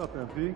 up, MP?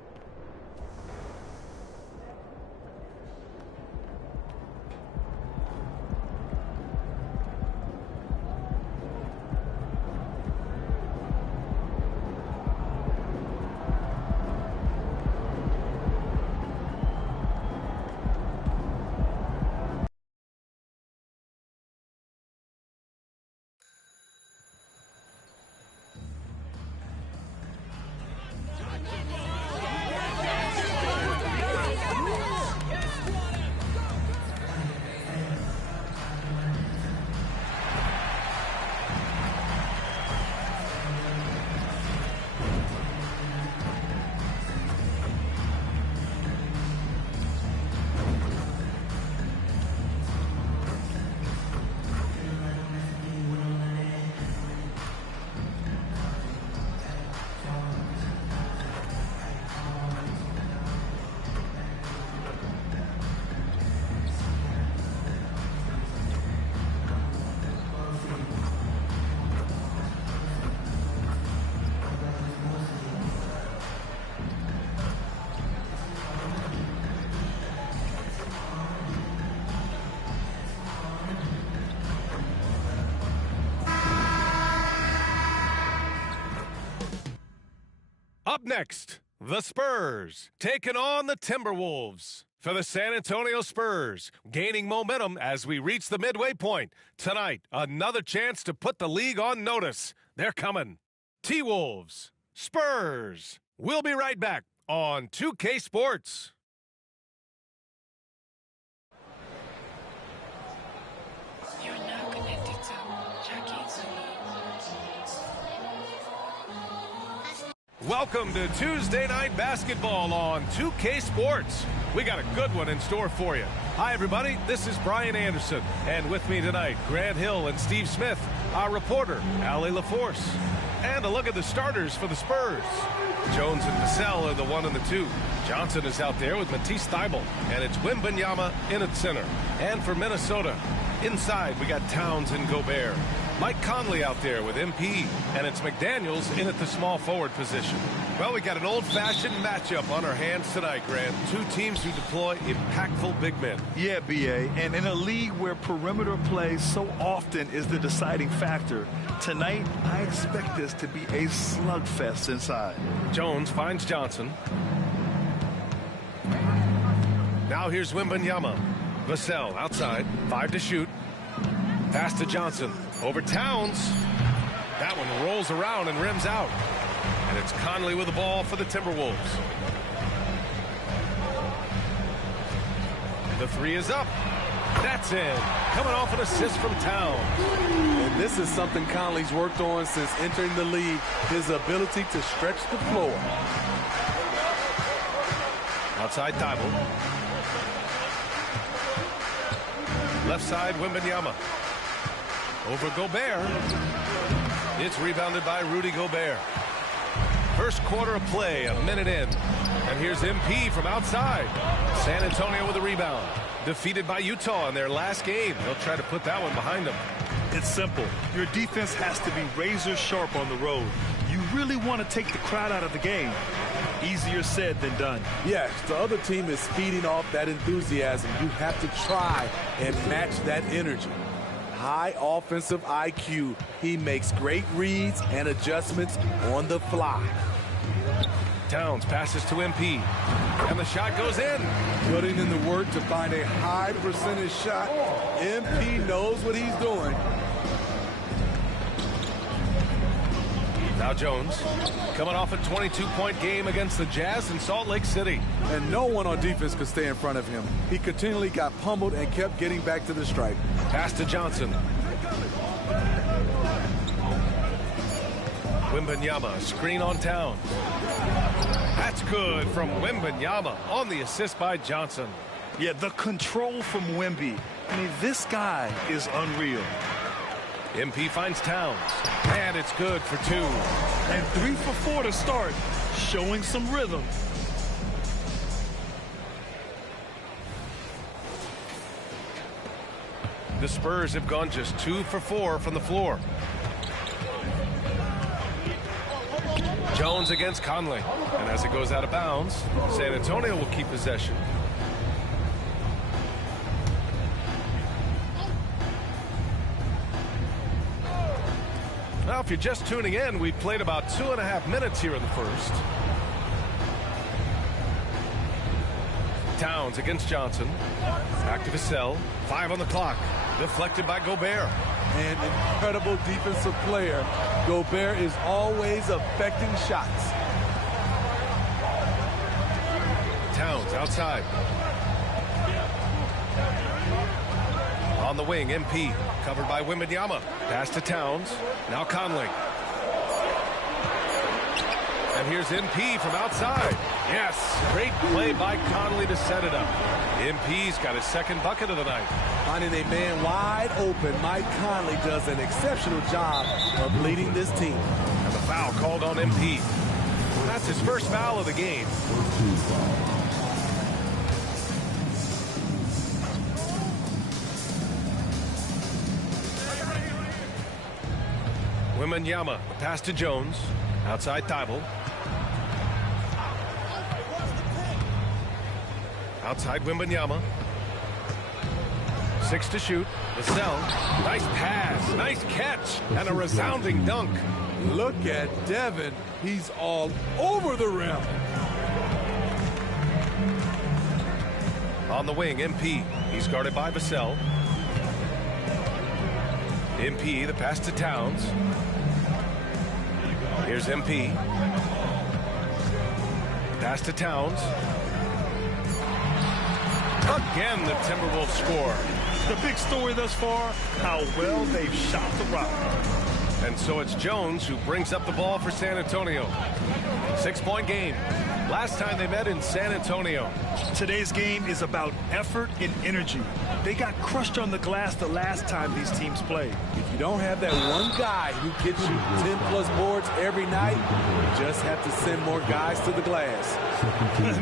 Up next, the Spurs taking on the Timberwolves. For the San Antonio Spurs, gaining momentum as we reach the midway point. Tonight, another chance to put the league on notice. They're coming. T-Wolves, Spurs. We'll be right back on 2K Sports. You're now connected to Jackie's. Welcome to Tuesday Night Basketball on 2K Sports. We got a good one in store for you. Hi, everybody. This is Brian Anderson. And with me tonight, Grant Hill and Steve Smith, our reporter, Allie LaForce. And a look at the starters for the Spurs. Jones and Vassell are the 1 and the 2. Johnson is out there with Matisse Thybulle. And it's Wembanyama in at center. And for Minnesota, inside we got Towns and Gobert. Mike Conley out there with MP, and it's McDaniels in at the small forward position. Well, we got an old-fashioned matchup on our hands tonight, Grant. Two teams who deploy impactful big men. Yeah, B.A., and in a league where perimeter play so often is the deciding factor, tonight I expect this to be a slugfest inside. Jones finds Johnson. Now here's Wembanyama. Vassell outside, 5 to shoot. Pass to Johnson. Over Towns. That one rolls around and rims out. And it's Conley with the ball for the Timberwolves. The 3 is up. That's in. Coming off an assist from Towns. And this is something Conley's worked on since entering the league, his ability to stretch the floor. Outside Thybulle. Left side, Wembanyama. Over Gobert. It's rebounded by Rudy Gobert. First quarter of play, a minute in. And here's MP from outside. San Antonio with a rebound. Defeated by Utah in their last game. They'll try to put that one behind them. It's simple. Your defense has to be razor sharp on the road. You really want to take the crowd out of the game. Easier said than done. Yes, the other team is feeding off that enthusiasm. You have to try and match that energy. High offensive IQ. He makes great reads and adjustments on the fly. Towns passes to MP. And the shot goes in. Putting in the work to find a high percentage shot. MP knows what he's doing. Now Jones, coming off a 22-point game against the Jazz in Salt Lake City. And no one on defense could stay in front of him. He continually got pummeled and kept getting back to the stripe. Pass to Johnson. Wembanyama, screen on Towns. That's good from Wembanyama on the assist by Johnson. Yeah, the control from Wemby. I mean, this guy is unreal. MP finds Towns, and it's good for 2. And 3 for 4 to start, showing some rhythm. The Spurs have gone just 2 for 4 from the floor. Jones against Conley. And as it goes out of bounds, San Antonio will keep possession. Now, if you're just tuning in, we've played about 2.5 minutes here in the first. Towns against Johnson. Back to Vassell. 5 on the clock. Deflected by Gobert. An incredible defensive player. Gobert is always affecting shots. Towns outside. On the wing, MP. Covered by Wembanyama. Pass to Towns. Now Conley. And here's MP from outside. Yes, great play by Conley to set it up. MP's got his second bucket of the night. Finding a man wide open, Mike Conley does an exceptional job of leading this team. And the foul called on MP. That's his first foul of the game. Wembanyama, a pass to Jones. Outside Thibault. Outside Wembanyama. 6 to shoot. Vassell. Nice pass. Nice catch. And a resounding dunk. Look at Devin. He's all over the rim. On the wing, MP. He's guarded by Vassell. MP, the pass to Towns. Here's MP. Pass to Towns. Again, the Timberwolves score. The big story thus far, how well they've shot the rock. And so it's Jones who brings up the ball for San Antonio. 6-point game. Last time they met in San Antonio. Today's game is about effort and energy. They got crushed on the glass the last time these teams played. If you don't have that one guy who gets you 10-plus boards every night, you just have to send more guys to the glass.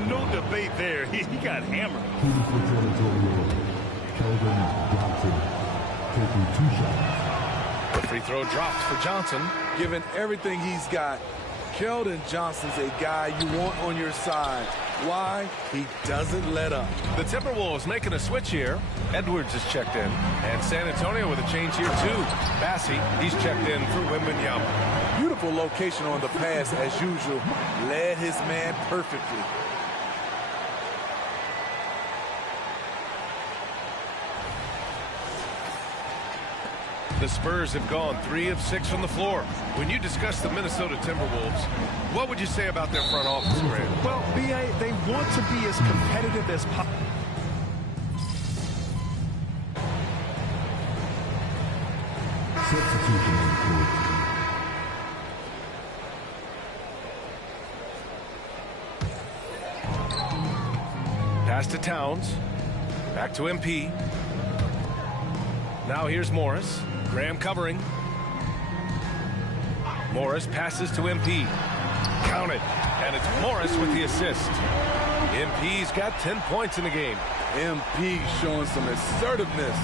No debate there. He got hammered. The free throw drops for Johnson. Given everything he's got, Keldon Johnson's a guy you want on your side. Why? He doesn't let up. The Timberwolves making a switch here. Edwards is checked in. And San Antonio with a change here, too. Bassey, he's checked in for Wembanyama. Beautiful location on the pass, as usual. Led his man perfectly. The Spurs have gone 3 of 6 from the floor. When you discuss the Minnesota Timberwolves, what would you say about their front office, Grant? Well, B.A., they want to be as competitive as possible. Pass to Towns. Back to MP. Now here's Morris. Graham covering. Morris passes to MP. Count it. And it's Morris with the assist. MP's got 10 points in the game. MP showing some assertiveness.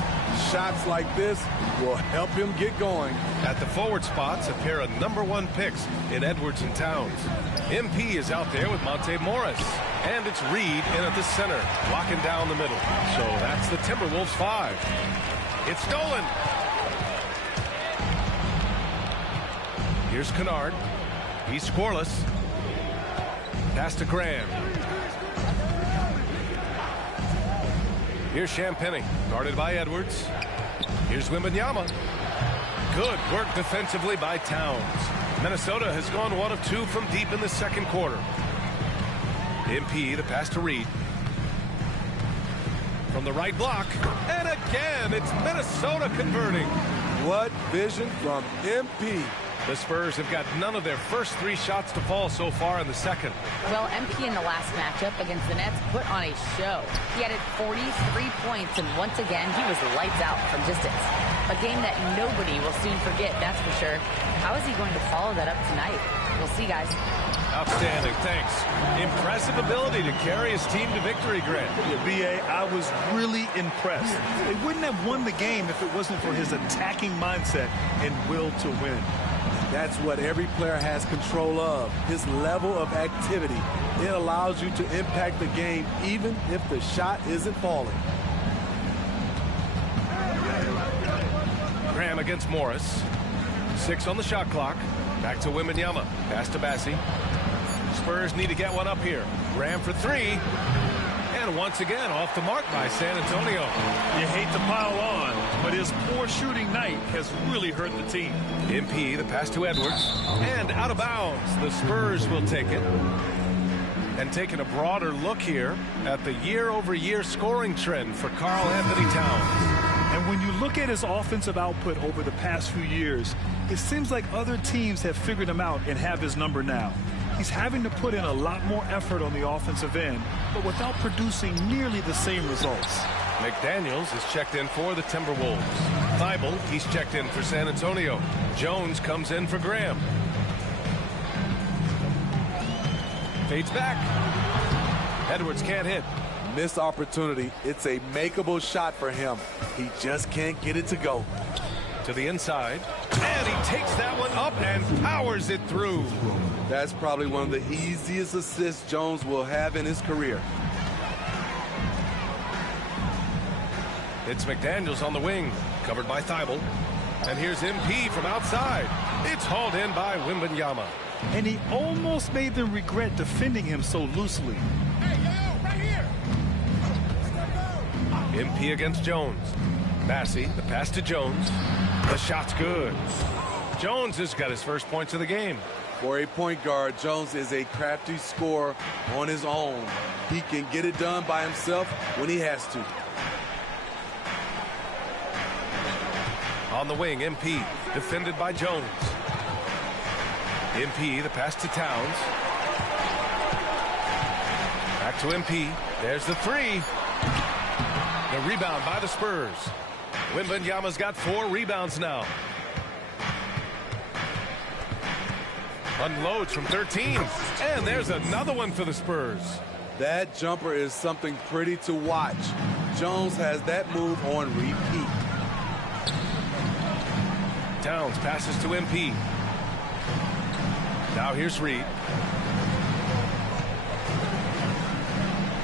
Shots like this will help him get going. At the forward spots, a pair of #1 picks in Edwards and Towns. MP is out there with Monte Morris. And it's Reed in at the center, locking down the middle. So that's the Timberwolves 5. It's stolen. Here's Kennard. He's scoreless. Pass to Graham. Here's Champagnie, guarded by Edwards. Here's Wembanyama. Good work defensively by Towns. Minnesota has gone 1 of 2 from deep in the second quarter. MP, the pass to Reed. From the right block. And again, it's Minnesota converting. What vision from MP. The Spurs have got none of their first 3 shots to fall so far in the second. Well, MP in the last matchup against the Nets put on a show. He added 43 points, and once again, he was lights out from distance. A game that nobody will soon forget, that's for sure. How is he going to follow that up tonight? We'll see, guys. Outstanding, thanks. Impressive ability to carry his team to victory, Grant. B.A., I was really impressed. They wouldn't have won the game if it wasn't for his attacking mindset and will to win. That's what every player has control of, his level of activity. It allows you to impact the game even if the shot isn't falling. Graham against Morris. 6 on the shot clock. Back to Wembanyama. Pass to Bassi. Spurs need to get one up here. Graham for 3. And once again, off the mark by San Antonio. You hate to pile on, but his poor shooting night has really hurt the team. MP, the pass to Edwards. And out of bounds. The Spurs will take it. And taking a broader look here at the year-over-year scoring trend for Karl Anthony Towns. And when you look at his offensive output over the past few years, it seems like other teams have figured him out and have his number now. He's having to put in a lot more effort on the offensive end, but without producing nearly the same results. McDaniels is checked in for the Timberwolves. Thibault, he's checked in for San Antonio. Jones comes in for Graham. Fades back. Edwards can't hit. Missed opportunity. It's a makeable shot for him. He just can't get it to go. To the inside. And he takes that one up and powers it through. That's probably one of the easiest assists Jones will have in his career. It's McDaniels on the wing, covered by Thibault. And here's MP from outside. It's hauled in by Wembanyama. And he almost made them regret defending him so loosely. MP against Jones. Bassi, the pass to Jones. The shot's good. Jones has got his first points of the game. For a point guard, Jones is a crafty scorer on his own. He can get it done by himself when he has to. On the wing, MP, defended by Jones. MP, the pass to Towns. Back to MP. There's the 3. The rebound by the Spurs. Wembanyama's got 4 rebounds now. Unloads from 13. And there's another one for the Spurs. That jumper is something pretty to watch. Jones has that move on repeat. Towns passes to MP. Now here's Reed.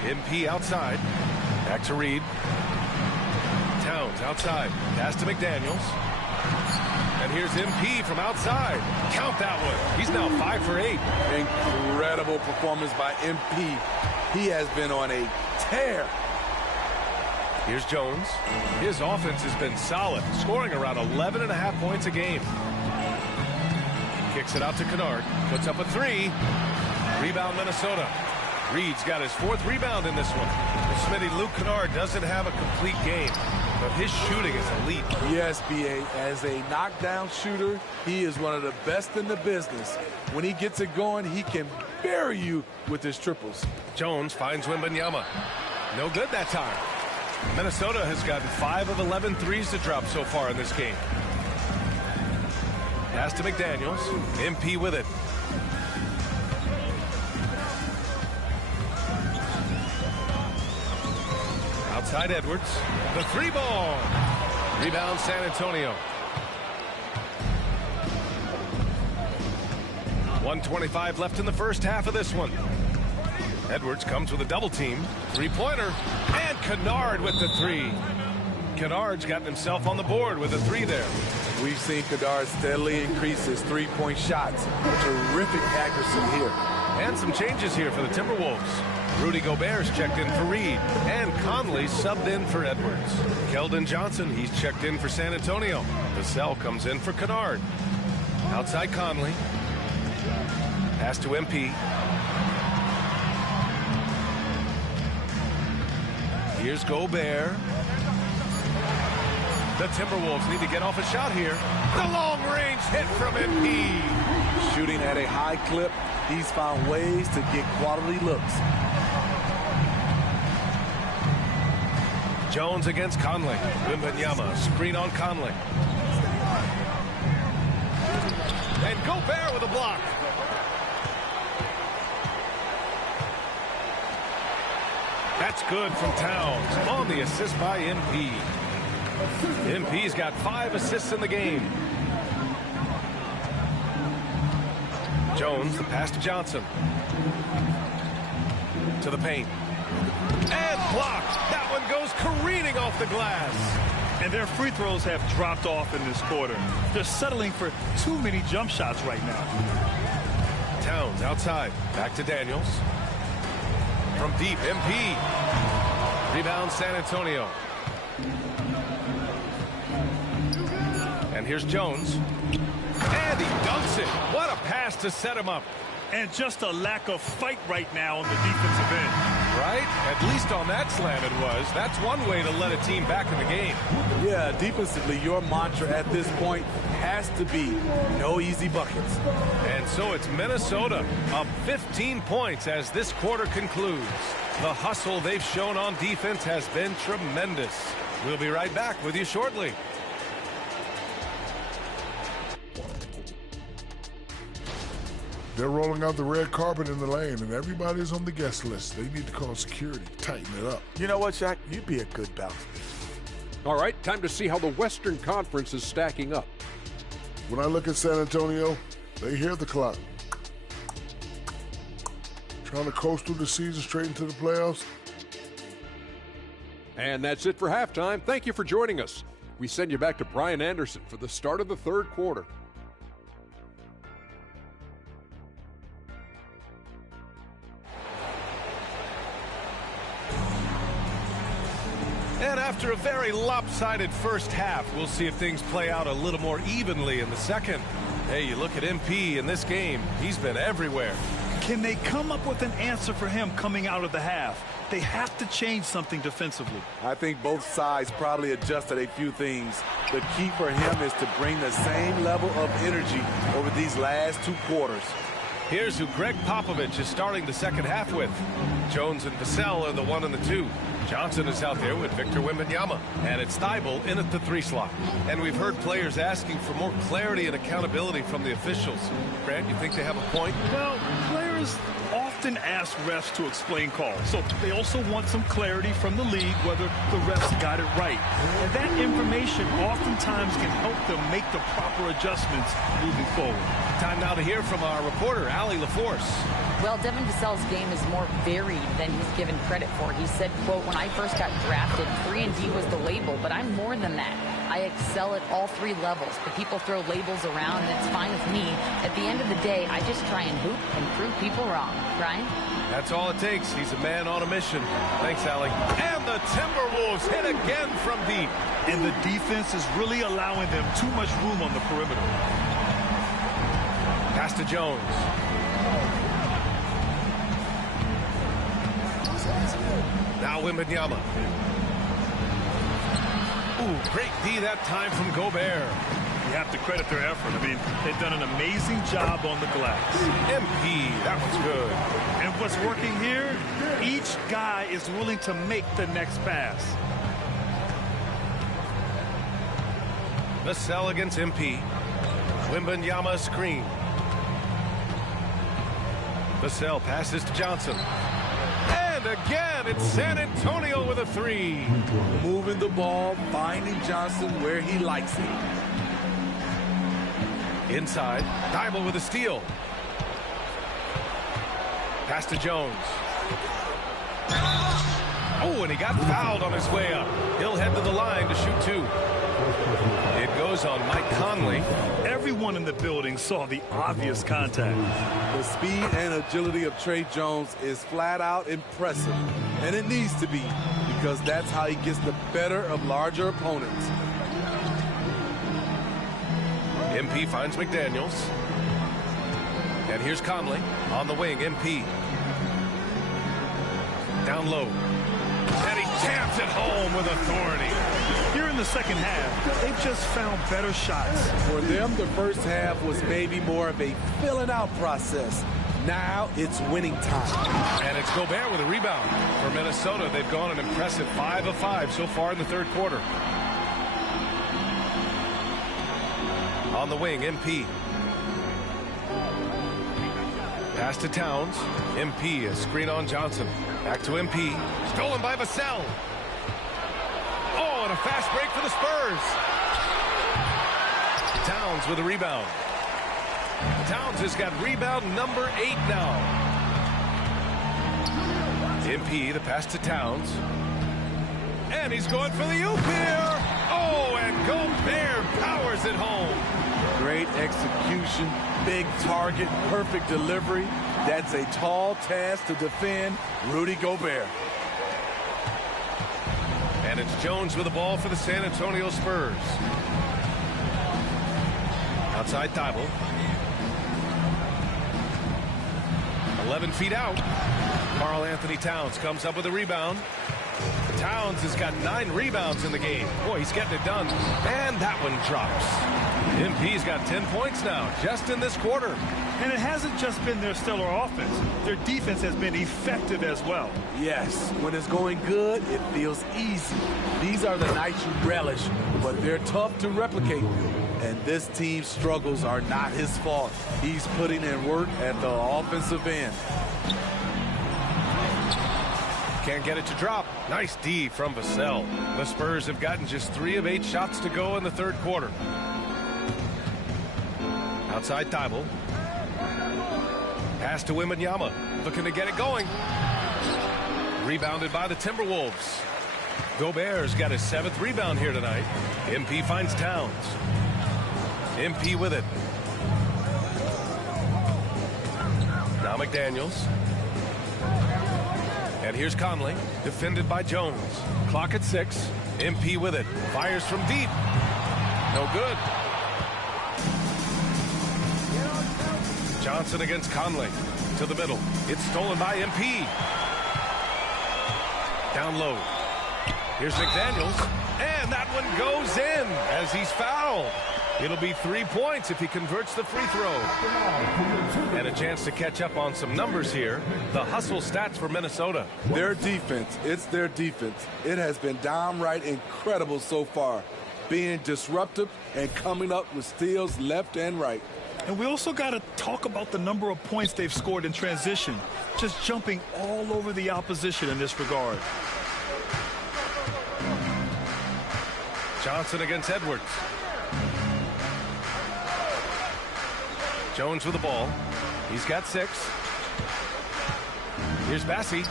MP outside. Back to Reed. Towns outside. Pass to McDaniels. And here's MP from outside. Count that one. He's now 5 for 8. Incredible performance by MP. He has been on a tear. Here's Jones. His offense has been solid, scoring around 11.5 points a game. Kicks it out to Kennard. Puts up a 3. Rebound Minnesota. Reed's got his 4th rebound in this one. Smitty, Luke Kennard doesn't have a complete game, but his shooting is elite. Yes, B.A. As a knockdown shooter, he is one of the best in the business. When he gets it going, he can bury you with his triples. Jones finds Wembanyama. No good that time. Minnesota has gotten 5 of 11 threes to drop so far in this game. Pass to McDaniels. MP with it. Outside Edwards. The 3-ball. Rebound San Antonio. 1:25 left in the first half of this one. Edwards comes with a double team. 3-pointer. And Kennard with the 3. Kennard's gotten himself on the board with a 3 there. We've seen Kennard steadily increase his 3-point shots. Terrific accuracy here. And some changes here for the Timberwolves. Rudy Gobert's checked in for Reed. And Conley subbed in for Edwards. Keldon Johnson, he's checked in for San Antonio. Vassell comes in for Kennard. Outside Conley. Pass to MP. Here's Gobert. The Timberwolves need to get off a shot here. The long-range hit from MP. Shooting at a high clip, he's found ways to get quality looks. Jones against Conley. Wembanyama, screen on Conley. And Gobert with a block. That's good from Towns on the assist by MP. MP's got 5 assists in the game. Jones, the pass to Johnson. To the paint. And blocked. That one goes careening off the glass. And their free throws have dropped off in this quarter. They're settling for too many jump shots right now. Towns outside. Back to Daniels. From deep, MP. Rebound, San Antonio. And here's Jones. And he dunks it. What a pass to set him up. And just a lack of fight right now on the defensive end. Right? At least on that slam it was. That's one way to let a team back in the game. Yeah, defensively, your mantra at this point has to be no easy buckets. And so it's Minnesota up 15 points as this quarter concludes. The hustle they've shown on defense has been tremendous. We'll be right back with you shortly. They're rolling out the red carpet in the lane, and everybody's on the guest list. They need to call security, tighten it up. You know what, Shaq? You'd be a good bouncer. All right, time to see how the Western Conference is stacking up. When I look at San Antonio, they hear the clock. Trying to coast through the season straight into the playoffs. And that's it for halftime. Thank you for joining us. We send you back to Brian Anderson for the start of the third quarter. And after a very lopsided first half, we'll see if things play out a little more evenly in the second. Hey, you look at MP in this game, he's been everywhere. Can they come up with an answer for him coming out of the half? They have to change something defensively. I think both sides probably adjusted a few things. The key for him is to bring the same level of energy over these last two quarters. Here's who Greg Popovich is starting the second half with. Jones and Vassell are the 1 and the 2. Johnson is out there with Victor Wembanyama. And it's Thibault in at the 3 slot. And we've heard players asking for more clarity and accountability from the officials. Grant, you think they have a point? Well, players often ask refs to explain calls. So they also want some clarity from the league whether the refs got it right. And that information oftentimes can help them make the proper adjustments moving forward. Time now to hear from our reporter, Allie LaForce. Well, Devin Vassell's game is more varied than he's given credit for. He said, quote, when I first got drafted, 3-and-D was the label, but I'm more than that. I excel at all 3 levels. The people throw labels around, and it's fine with me. At the end of the day, I just try and hoop and prove people wrong. Brian? That's all it takes. He's a man on a mission. Thanks, Allie. And the Timberwolves hit again from deep. And the defense is really allowing them too much room on the perimeter. Pass to Jones. Now Wembanyama. Ooh, great D that time from Gobert. You have to credit their effort. I mean, they've done an amazing job on the glass. MP, that one's good. And what's working here, each guy is willing to make the next pass. Vassell against MP. Wembanyama screen. Vassell passes to Johnson. And again, it's San Antonio with a 3. Moving the ball, finding Johnson where he likes it. Inside, Thibault with a steal. Pass to Jones. Oh, and he got fouled on his way up. He'll head to the line to shoot 2. It goes on Mike Conley. Everyone in the building saw the obvious contact. The speed and agility of Trey Jones is flat out impressive. And it needs to be, because that's how he gets the better of larger opponents. MP finds McDaniels. And here's Conley on the wing. MP. Down low. And he jams it home with authority. Here in the second half, they've just found better shots. For them, the first half was maybe more of a filling out process. Now it's winning time. And it's Gobert with a rebound. For Minnesota, they've gone an impressive 5 of 5 so far in the third quarter. On the wing, MP. Pass to Towns. MP, a screen on Johnson. Back to MP. Stolen by Vassell. Oh, and a fast break for the Spurs. Towns with a rebound. Towns has got rebound number 8 now. MP, the pass to Towns. And he's going for the oop here. Oh, and Gobert powers it home. Great execution, big target, perfect delivery. That's a tall task to defend Rudy Gobert. And it's Jones with the ball for the San Antonio Spurs. Outside Thibault. 11 feet out. Karl Anthony Towns comes up with a rebound. Towns has got 9 rebounds in the game. Boy, he's getting it done. And that one drops. MP's got 10 points now, just in this quarter. And it hasn't just been their stellar offense. Their defense has been effective as well. Yes, when it's going good, it feels easy. These are the nights you relish, but they're tough to replicate. And this team's struggles are not his fault. He's putting in work at the offensive end. Can't get it to drop. Nice D from Vassell. The Spurs have gotten just 3 of 8 shots to go in the third quarter. Outside Thibault. Pass to Wembanyama. Looking to get it going. Rebounded by the Timberwolves. Gobert's got his 7th rebound here tonight. MP finds Towns. MP with it. Now McDaniels. And here's Conley, defended by Jones. Clock at 6. MP with it. Fires from deep. No good. Johnson against Conley. To the middle. It's stolen by MP. Down low. Here's McDaniels. And that one goes in as he's fouled. It'll be 3 points if he converts the free throw. And a chance to catch up on some numbers here. The hustle stats for Minnesota. Their defense, it's their defense. It has been downright incredible so far. Being disruptive and coming up with steals left and right. And we also got to talk about the number of points they've scored in transition. Just jumping all over the opposition in this regard. Johnson against Edwards. Jones with the ball. He's got 6. Here's Bassey.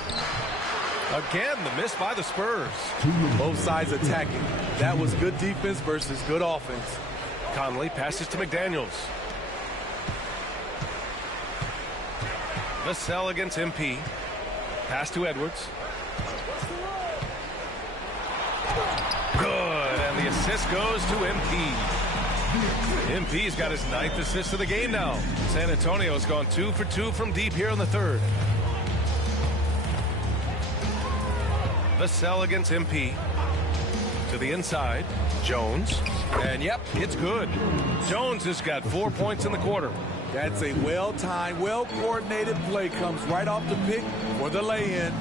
Again, the miss by the Spurs. Both sides attacking. That was good defense versus good offense. Conley passes to McDaniels. Vassell against MP. Pass to Edwards. Good, and the assist goes to MP. MP's got his 9th assist of the game now. San Antonio's gone 2 for 2 from deep here in the third. Vassell against MP. To the inside. Jones. And yep, it's good. Jones has got 4 points in the quarter. That's a well-timed, well-coordinated play. Comes right off the pick for the lay-in.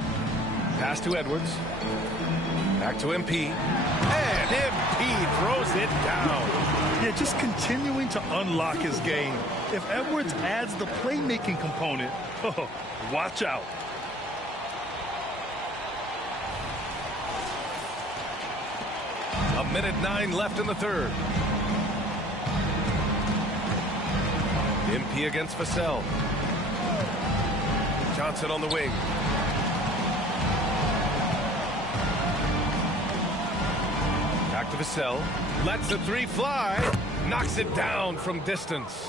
Pass to Edwards. Back to MP. And MP throws it down. Yeah, just continuing to unlock his game. If Edwards adds the playmaking component, oh, watch out. A minute 9 left in the third. MP against Vassell. Johnson on the wing. Back to Vassell. Lets the 3 fly. Knocks it down from distance.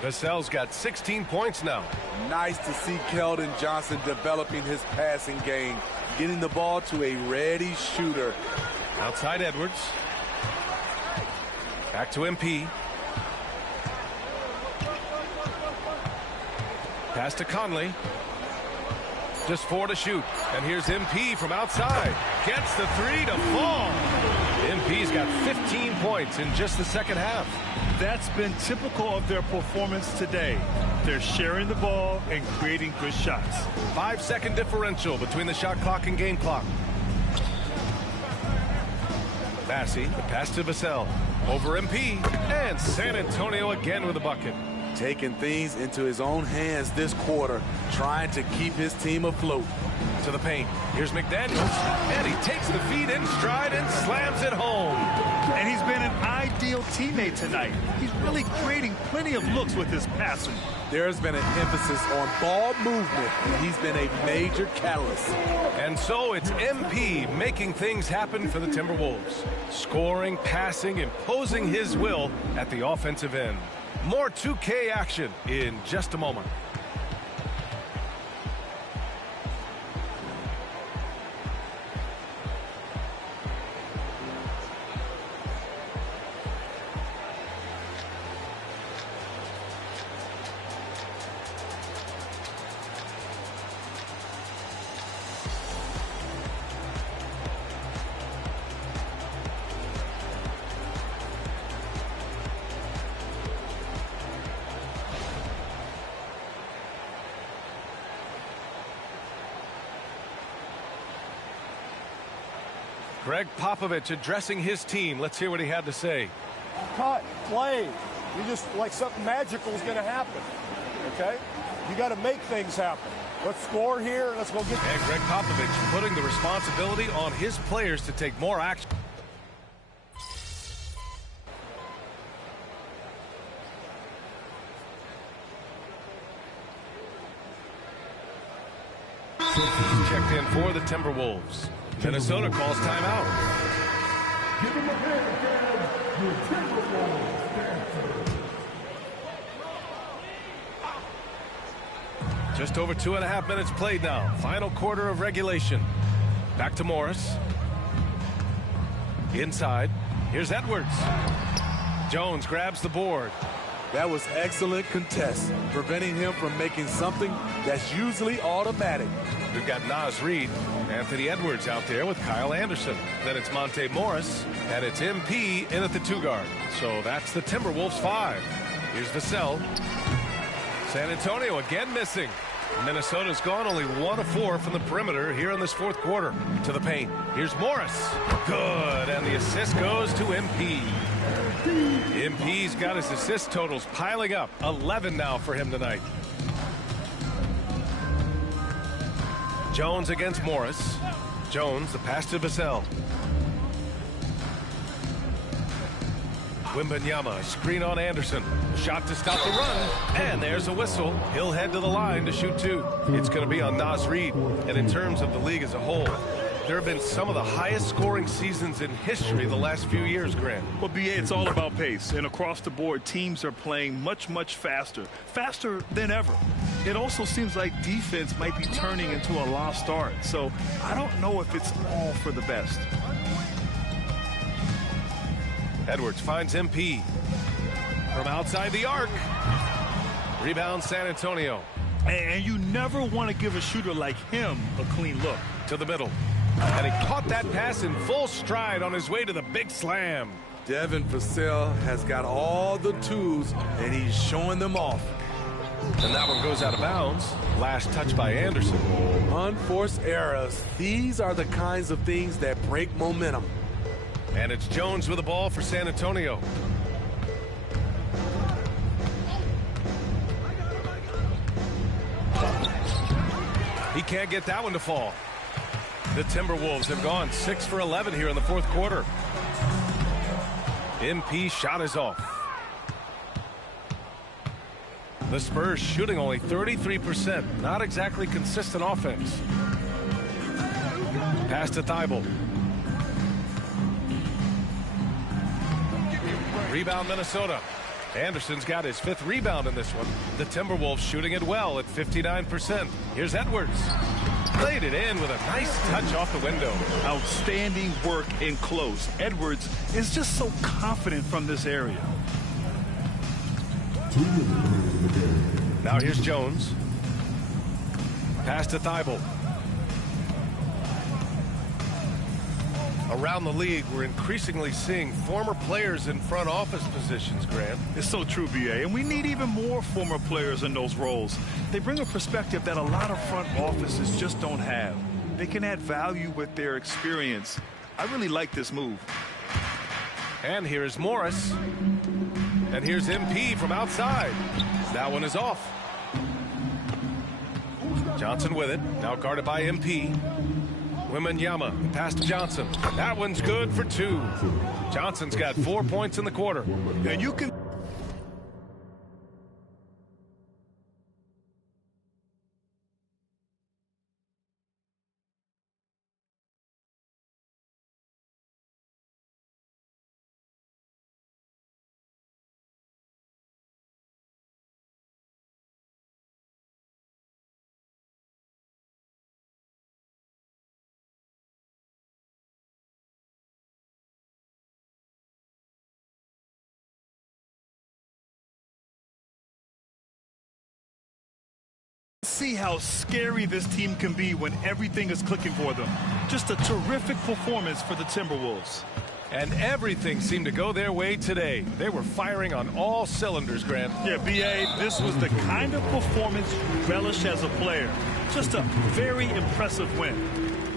Vassell's got 16 points now. Nice to see Keldon Johnson developing his passing game. Getting the ball to a ready shooter. Outside Edwards. Back to MP. Pass to Conley. Just 4 to shoot. And here's MP from outside. Gets the 3 to fall. MP's got 15 points in just the second half. That's been typical of their performance today. They're sharing the ball and creating good shots. 5-second differential between the shot clock and game clock. Bassey, the pass to Vassell. Over MP. And San Antonio again with a bucket. taking things into his own hands this quarter, trying to keep his team afloat. To the paint. Here's McDaniels, and he takes the feed in stride and slams it home. And he's been an ideal teammate tonight. He's really creating plenty of looks with his passing. There's been an emphasis on ball movement, and he's been a major catalyst. And so it's MP making things happen for the Timberwolves. Scoring, passing, imposing his will at the offensive end. More 2K action in just a moment. Greg Popovich addressing his team. Let's hear what he had to say. Cut, play. You just like something magical is going to happen. Okay? You got to make things happen. Let's score here. Let's go get. And Greg Popovich putting the responsibility on his players to take more action. Checked in for the Timberwolves. Minnesota calls timeout. Just over 2.5 minutes played now. Final quarter of regulation. Back to Morris. Inside. Here's Edwards. Jones grabs the board. That was excellent contest, preventing him from making something that's usually automatic. We've got Naz Reid, Anthony Edwards out there with Kyle Anderson. Then it's Monte Morris, and it's MP in at the 2 guard. So that's the Timberwolves 5. Here's Vassell. San Antonio again missing. Minnesota's gone only 1 of 4 from the perimeter here in this 4th quarter. To the paint. Here's Morris. Good, and the assist goes to MP. MP's got his assist totals piling up. 11 now for him tonight. Jones against Morris. Jones, the pass to Vassell. Wembanyama, screen on Anderson. Shot to stop the run, and there's a whistle. He'll head to the line to shoot 2. It's going to be on Naz Reid. And in terms of the league as a whole, there have been some of the highest scoring seasons in history the last few years, Grant. Well, BA, it's all about pace. And across the board, teams are playing much faster. Faster than ever. It also seems like defense might be turning into a lost art. So I don't know if it's all for the best. Edwards finds MP. From outside the arc. Rebound San Antonio. And you never want to give a shooter like him a clean look. To the middle. And he caught that pass in full stride on his way to the big slam. Devin Vassell has got all the tools, and he's showing them off. And that one goes out of bounds. Last touch by Anderson. Unforced errors. These are the kinds of things that break momentum. And it's Jones with the ball for San Antonio. He can't get that one to fall. The Timberwolves have gone 6 for 11 here in the 4th quarter. MP shot is off. The Spurs shooting only 33%. Not exactly consistent offense. Pass to Thibault. Rebound Minnesota. Anderson's got his 5th rebound in this one. The Timberwolves shooting it well at 59%. Here's Edwards. Played it in with a nice touch off the window. Outstanding work in close. Edwards is just so confident from this area. Now here's Jones. Pass to Thibault. Around the league, we're increasingly seeing former players in front office positions, Grant. It's so true, BA, and we need even more former players in those roles. They bring a perspective that a lot of front offices just don't have. They can add value with their experience. I really like this move. And here is Morris. And here's MP from outside. That one is off. Johnson with it. Now guarded by MP. Wembanyama, pass to Johnson. That one's good for 2. Johnson's got 4 points in the quarter. And you can... see how scary this team can be when everything is clicking for them. Just a terrific performance for the Timberwolves. And everything seemed to go their way today. They were firing on all cylinders, Grant. Yeah, B.A., this was the kind of performance you relish as a player. Just a very impressive win.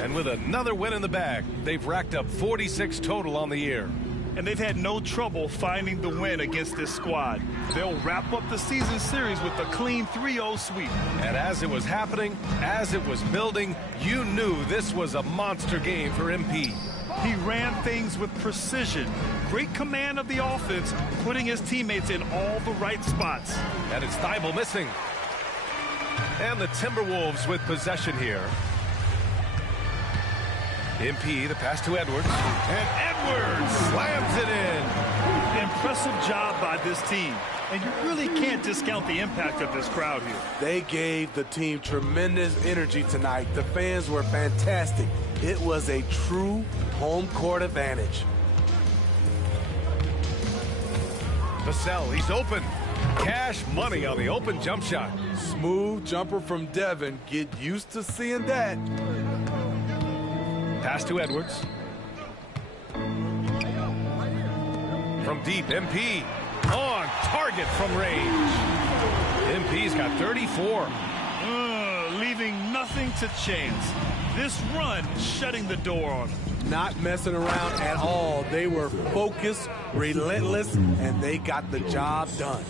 And with another win in the bag, they've racked up 46 total on the year. And they've had no trouble finding the win against this squad. They'll wrap up the season series with a clean 3-0 sweep. And as it was happening, as it was building, you knew this was a monster game for MP. He ran things with precision, great command of the offense, putting his teammates in all the right spots. And it's Thibault missing. And the Timberwolves with possession here. MP, the pass to Edwards. And Edwards slams it in. Impressive job by this team. And you really can't discount the impact of this crowd here. They gave the team tremendous energy tonight. The fans were fantastic. It was a true home court advantage. Vassell, he's open. Cash money on the open jump shot. Smooth jumper from Devin. Get used to seeing that. Pass to Edwards. From deep, MP. On target from range. MP's got 34. Leaving nothing to chance. This run shutting the door on them. Not messing around at all. They were focused, relentless, and they got the job done.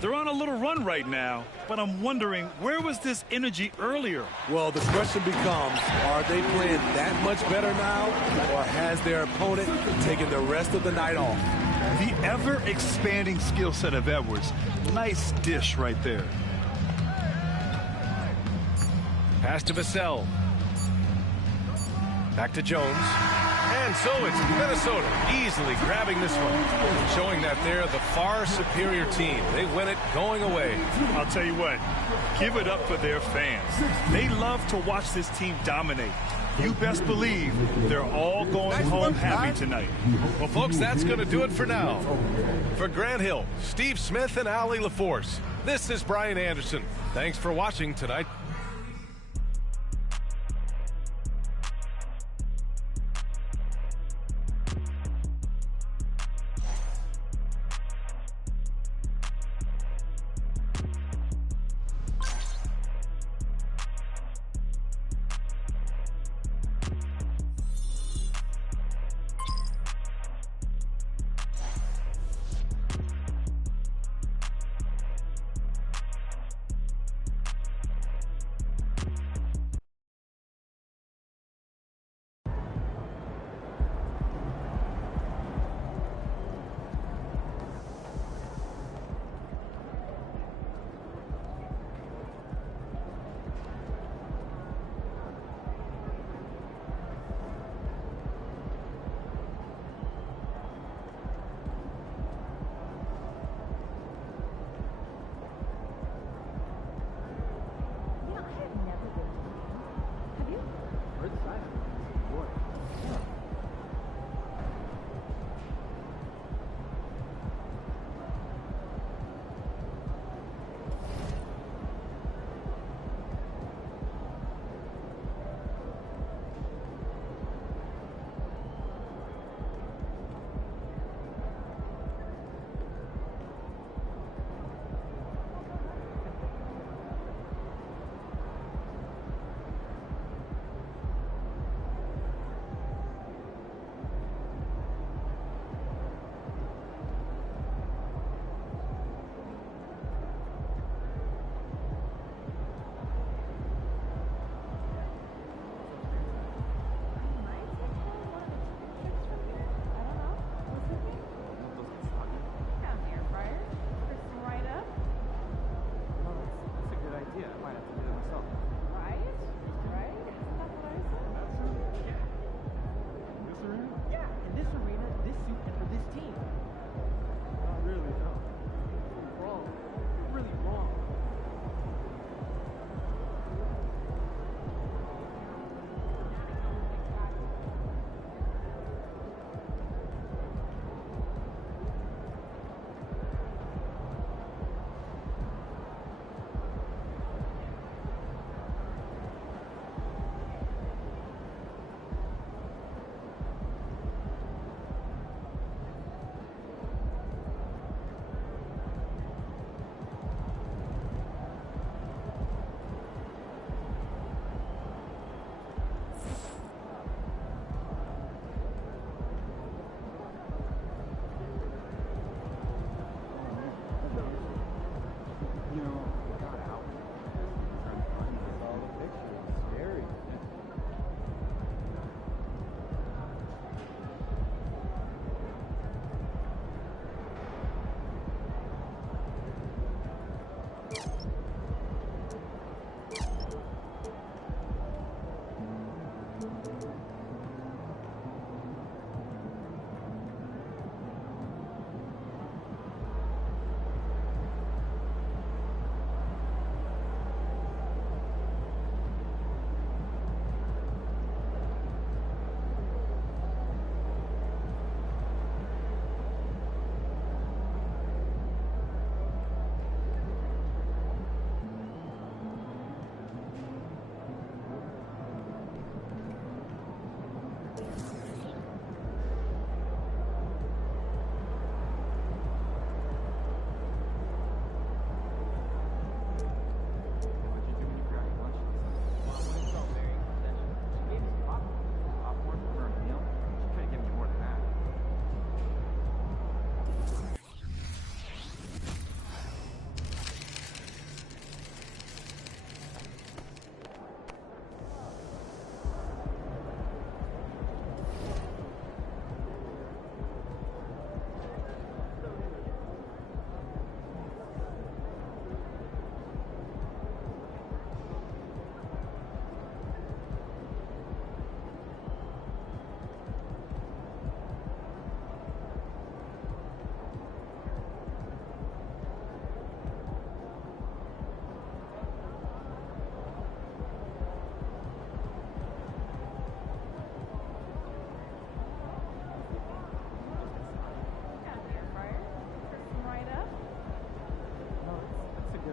They're on a little run right now, but I'm wondering, where was this energy earlier? Well, the question becomes, are they playing that much better now, or has their opponent taken the rest of the night off? The ever-expanding skill set of Edwards. Nice dish right there. Pass to Vassell. Back to Jones. And so it's Minnesota easily grabbing this one, showing that they're the far superior team. They win it going away. I'll tell you what, give it up for their fans. They love to watch this team dominate. You best believe they're all going home happy tonight. Well, folks, that's going to do it for now. For Grant Hill, Steve Smith, and Allie LaForce, this is Brian Anderson. Thanks for watching tonight.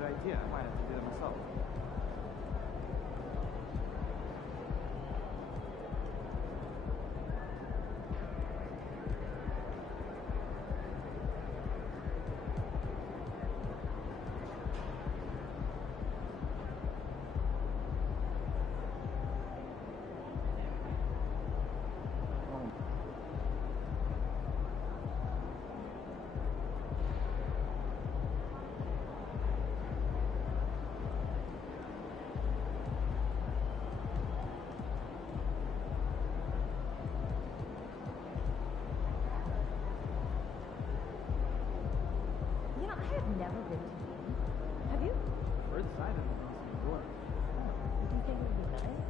idea. I might have to do that myself. Never been to Maine. Have you? We're inside of New York. Did you think it would be nice?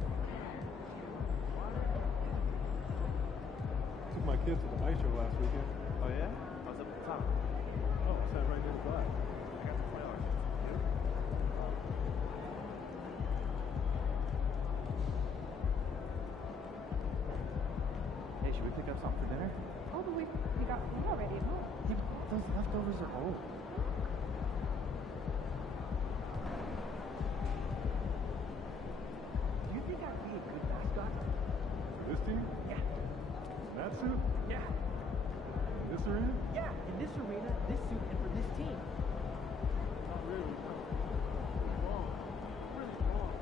Took my kids to the ice show last weekend. Oh yeah? I was up at the top. Oh, I sat right near the glass. I got the $20. Hey, should we pick up something for dinner? Oh, but we got food already, no? Yeah, but those leftovers are old. Do you think I'd be a good mascot? This team? Yeah. That suit? Yeah. This arena? Yeah, in this arena, this suit, and for this team. Not really. Wrong. Really wrong.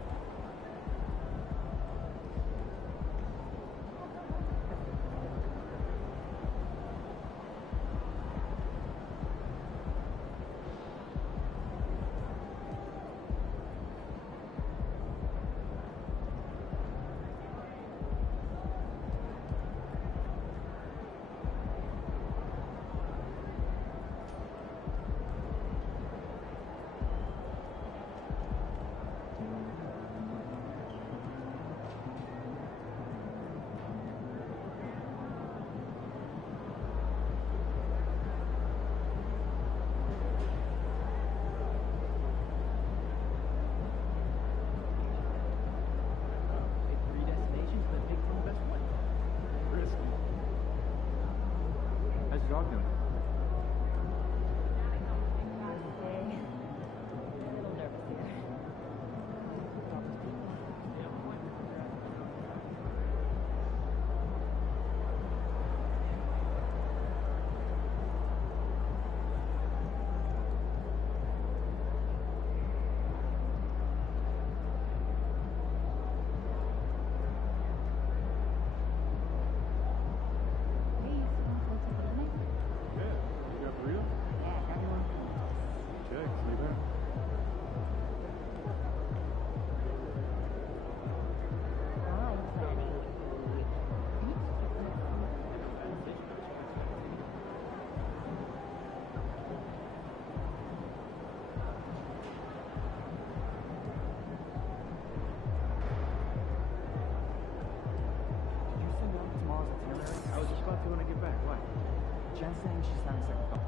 How's your dog doing? A little nervous here. Yeah, sensing she's having second thought.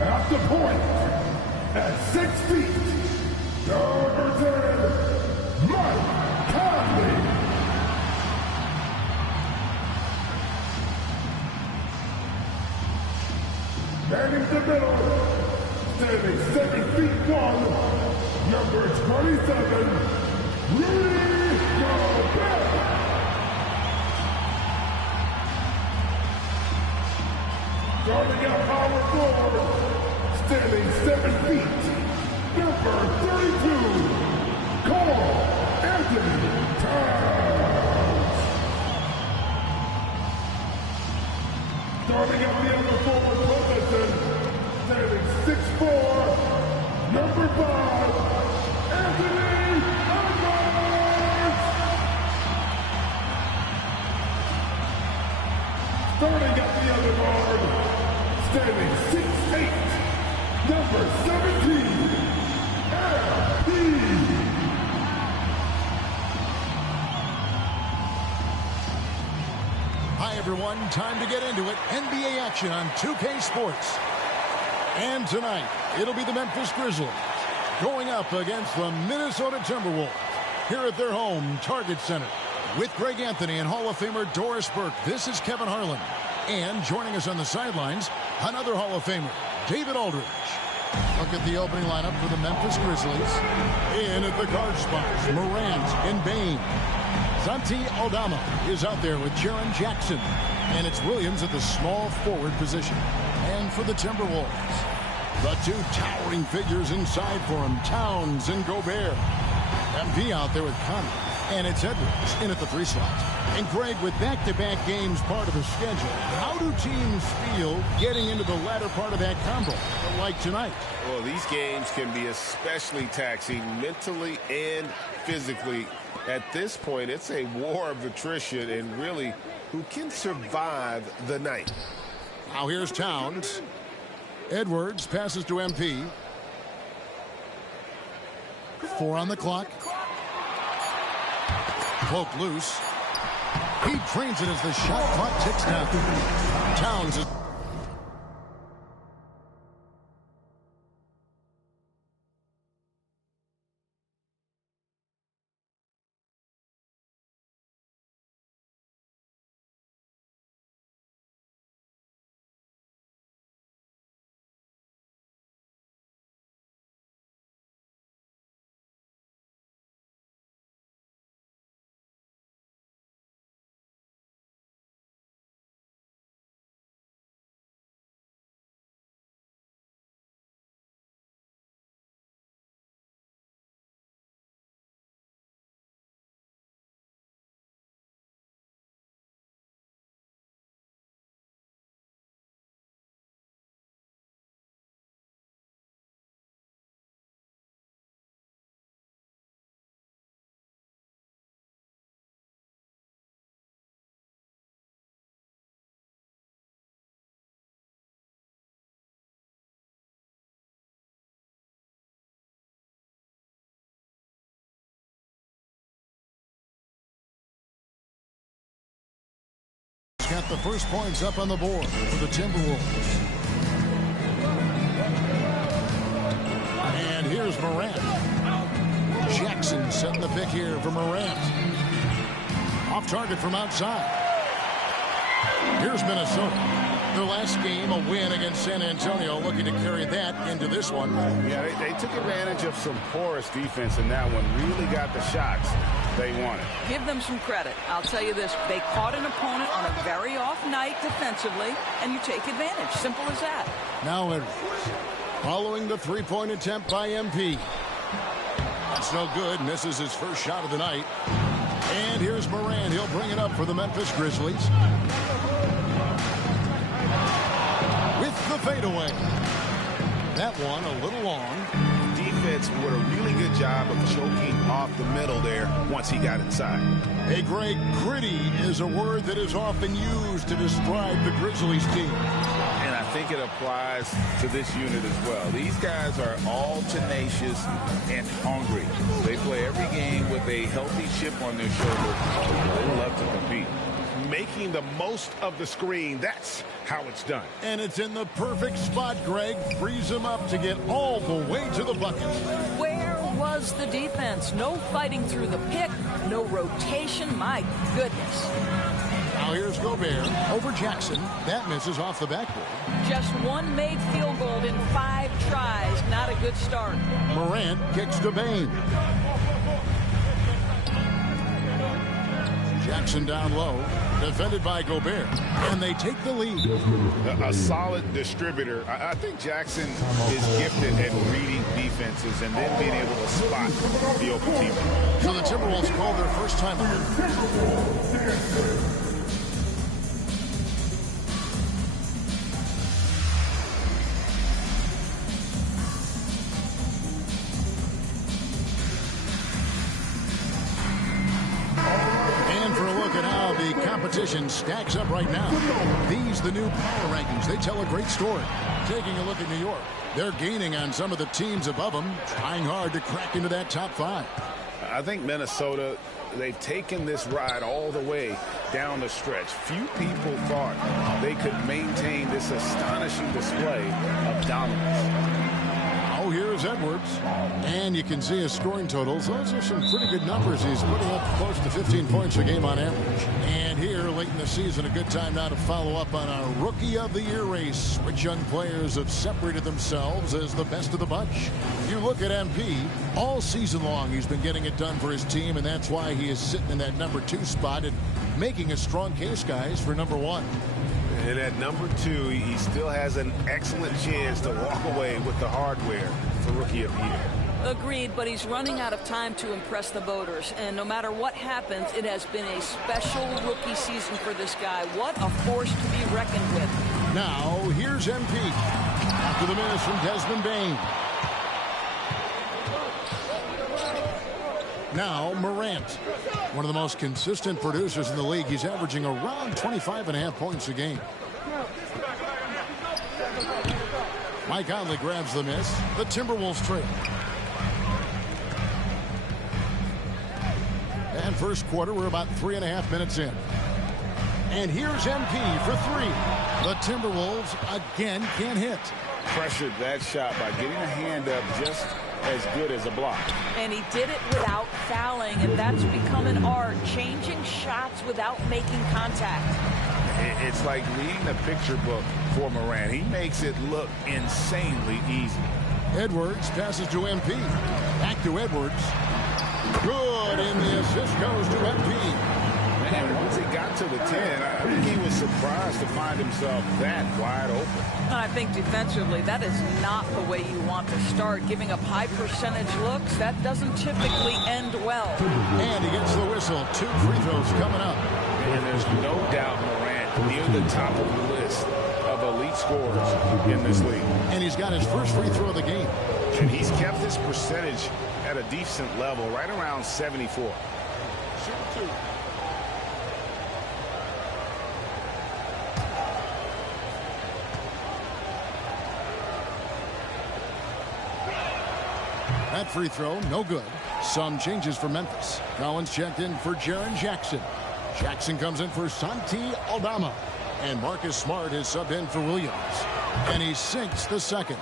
At the point, at 6 feet, number 10, Mike Conley. And in the middle, standing 7 feet 1, number 27, Rudy Gobert. Starting at power forward, standing 7 feet, number 32, Carl Anthony Towns. Starting at the other forward position, standing 6'4", number 5, Anthony Edwards. Starting at the other guard, standing 6'8", number 17, LP. Hi, everyone. Time to get into it. NBA action on 2K Sports. And tonight, it'll be the Memphis Grizzlies going up against the Minnesota Timberwolves here at their home Target Center. With Greg Anthony and Hall of Famer Doris Burke, this is Kevin Harlan. And joining us on the sidelines, another Hall of Famer, David Aldridge. Look at the opening lineup for the Memphis Grizzlies. In at the guard spots, Morant and Bain. Santi Aldama is out there with Jaren Jackson. And it's Williams at the small forward position. And for the Timberwolves, the two towering figures inside for him, Towns and Gobert. MP out there with Conley. And it's Edwards in at the 3 slot. And Greg, with back-to-back games part of the schedule, how do teams feel getting into the latter part of that combo, like tonight? Well, these games can be especially taxing mentally and physically. At this point, it's a war of attrition and really who can survive the night. Now here's Towns. Edwards passes to MP. 4 on the clock. Cloak loose. He trains it as the shot clock ticks down. Towns is the first points up on the board for the Timberwolves. And here's Morant. Jackson setting the pick here for Morant. Off target from outside. Here's Minnesota. Their last game, a win against San Antonio, looking to carry that into this one. Yeah, they took advantage of some porous defense in that one. Really got the shots they wanted. Give them some credit. I'll tell you this. They caught an opponent on a very off night defensively, and you take advantage. Simple as that. Now Edwards. Following the three-point attempt by MP. That's no good. Misses his first shot of the night. And here's Morant. He'll bring it up for the Memphis Grizzlies. With the fadeaway. That one a little long. Defense did a really good job of choking off the middle there once he got inside. Hey, Greg, gritty is a word that is often used to describe the Grizzlies team. And I think it applies to this unit as well. These guys are all tenacious and hungry. They play every game with a healthy chip on their shoulder. They love to compete. Making the most of the screen, that's how it's done. And it's in the perfect spot, Greg. Frees him up to get all the way to the bucket. Where was the defense? No fighting through the pick, no rotation. My goodness. Now here's Gobert over Jackson. That misses off the backboard. Just one made field goal in 5 tries. Not a good start. Morant kicks to Bane. Jackson down low, defended by Gobert, and they take the lead. A solid distributor. I think Jackson is gifted at reading defenses and then being able to spot the open team. So the Timberwolves call their first timeout. Competition stacks up right now. These the new power rankings. They tell a great story. Taking a look at New York, they're gaining on some of the teams above them, trying hard to crack into that top 5. I think Minnesota, they've taken this ride all the way down the stretch. Few people thought they could maintain this astonishing display of dominance. Oh, here's Edwards. And you can see his scoring totals. Those are some pretty good numbers. He's putting up close to 15 points a game on average. And here, late in the season, a good time now to follow up on our Rookie of the Year race, which young players have separated themselves as the best of the bunch. If you look at MP, all season long he's been getting it done for his team, and that's why he is sitting in that number 2 spot and making a strong case, guys, for number 1. And at number 2, he still has an excellent chance to walk away with the hardware for Rookie of the Year. Agreed, but he's running out of time to impress the voters. And no matter what happens, it has been a special rookie season for this guy. What a force to be reckoned with. Now, here's MP. After the miss from Desmond Bane. Now, Morant. One of the most consistent producers in the league. He's averaging around 25.5 points a game. Mike Conley grabs the miss. The Timberwolves trail. And first quarter, we're about 3.5 minutes in. And here's MP for 3. The Timberwolves again can't hit. Pressured that shot by getting a hand up just as good as a block. And he did it without fouling, and that's become an art, changing shots without making contact. It's like reading a picture book for Morant. He makes it look insanely easy. Edwards passes to MP. Back to Edwards. Good, and the assist goes to MP. Man, once he got to the 10, I think he was surprised to find himself that wide open. And I think defensively, that is not the way you want to start. Giving up high percentage looks, that doesn't typically end well. And he gets the whistle. 2 free throws coming up. And there's no doubt Morant near the top of the list of elite scorers in this league. And he's got his first free throw of the game. And he's kept this percentage at a decent level, right around 74. Shoot 2. That free throw, no good. Some changes for Memphis. Collins checked in for Jaren Jackson. Jackson comes in for Santi Aldama. And Marcus Smart is subbed in for Williams. And he sinks the second.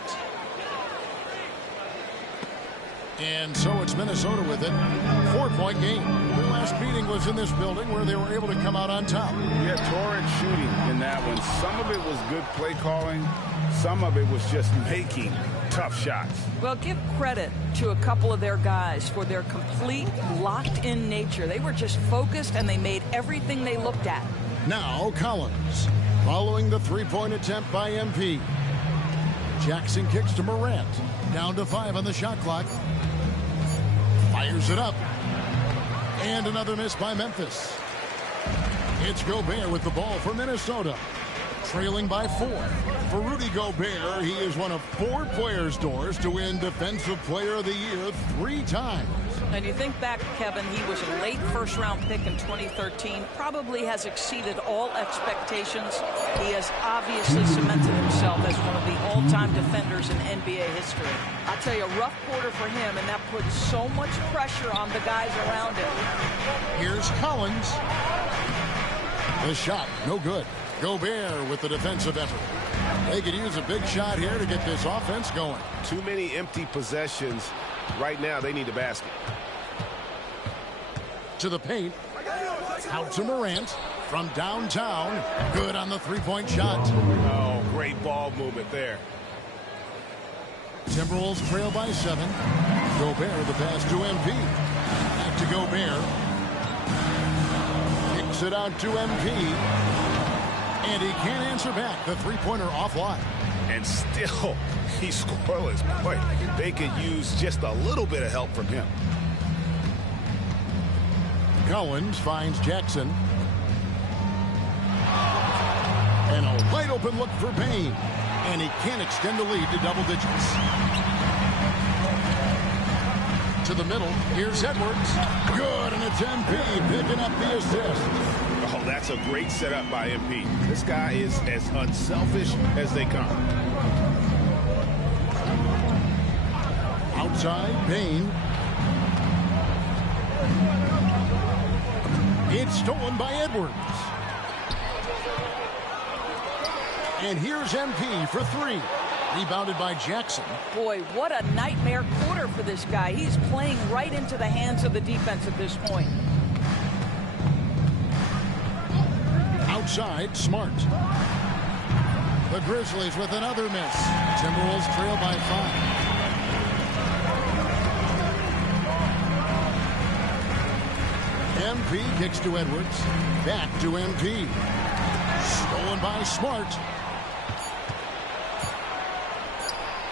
And so it's Minnesota with it. 4-point game. Their last meeting was in this building where they were able to come out on top. Yeah, torrid shooting in that one. Some of it was good play calling. Some of it was just making tough shots. Well, give credit to a couple of their guys for their complete locked-in nature. They were just focused, and they made everything they looked at. Now Collins, following the three-point attempt by MP. Jackson kicks to Morant. Down to 5 on the shot clock. Fires it up. And another miss by Memphis. It's Gobert with the ball for Minnesota. Trailing by 4. For Rudy Gobert, he is one of 4 players, Doris, to win Defensive Player of the Year 3 times. And you think back, Kevin, he was a late first-round pick in 2013. Probably has exceeded all expectations. He has obviously cemented himself as one of the all-time defenders in NBA history. I'll tell you, a rough quarter for him, and that puts so much pressure on the guys around him. Here's Collins. The shot, no good. Gobert with the defensive effort. They could use a big shot here to get this offense going. Too many empty possessions. Right now, they need a basket. To the paint. Out to Morant. From downtown. Good on the three-point shot. Oh, great ball movement there. Timberwolves trail by 7. Gobert the pass to MP. Back to Gobert. Kicks it out to MP. And he can't answer back. The three-pointer offline. And still, he's scoreless. Boy, they could use just a little bit of help from him. Collins finds Jackson. And a wide open look for Payne. And he can't extend the lead to double digits. To the middle. Here's Edwards. Good, and it's MP picking up the assist. Oh, that's a great setup by MP. This guy is as unselfish as they come. Outside, Payne. It's stolen by Edwards. And here's MP for 3. Rebounded by Jackson. Boy, what a nightmare quarter for this guy. He's playing right into the hands of the defense at this point. Outside, Smart. The Grizzlies with another miss. Timberwolves trail by 5. MP kicks to Edwards. Back to MP. Stolen by Smart.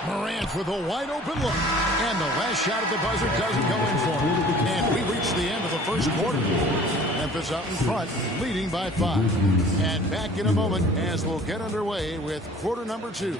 Morant with a wide open look. And the last shot at the buzzer doesn't go in for him. And we reach the end of the first quarter. Memphis out in front, leading by 5. And back in a moment as we'll get underway with quarter number 2.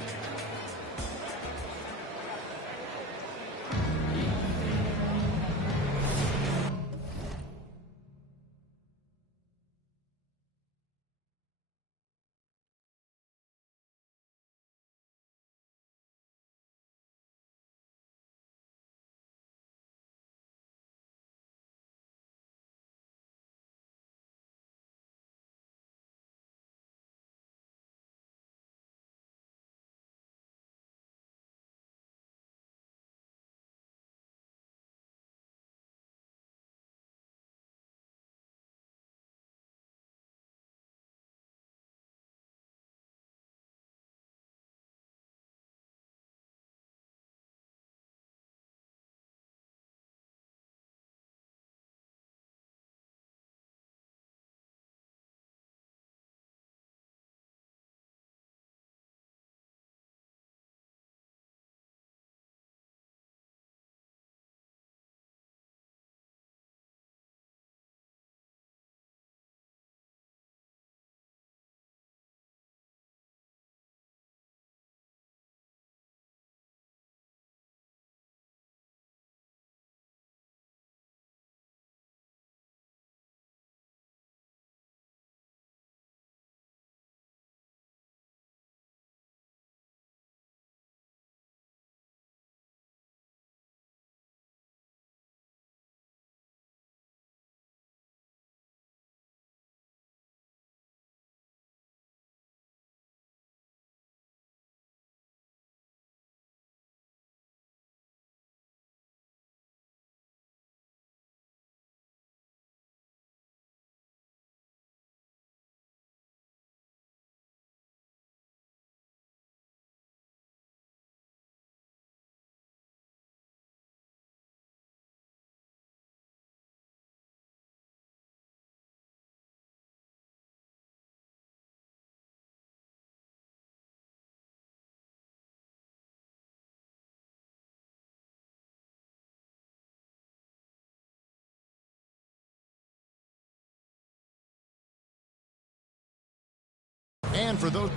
And for those...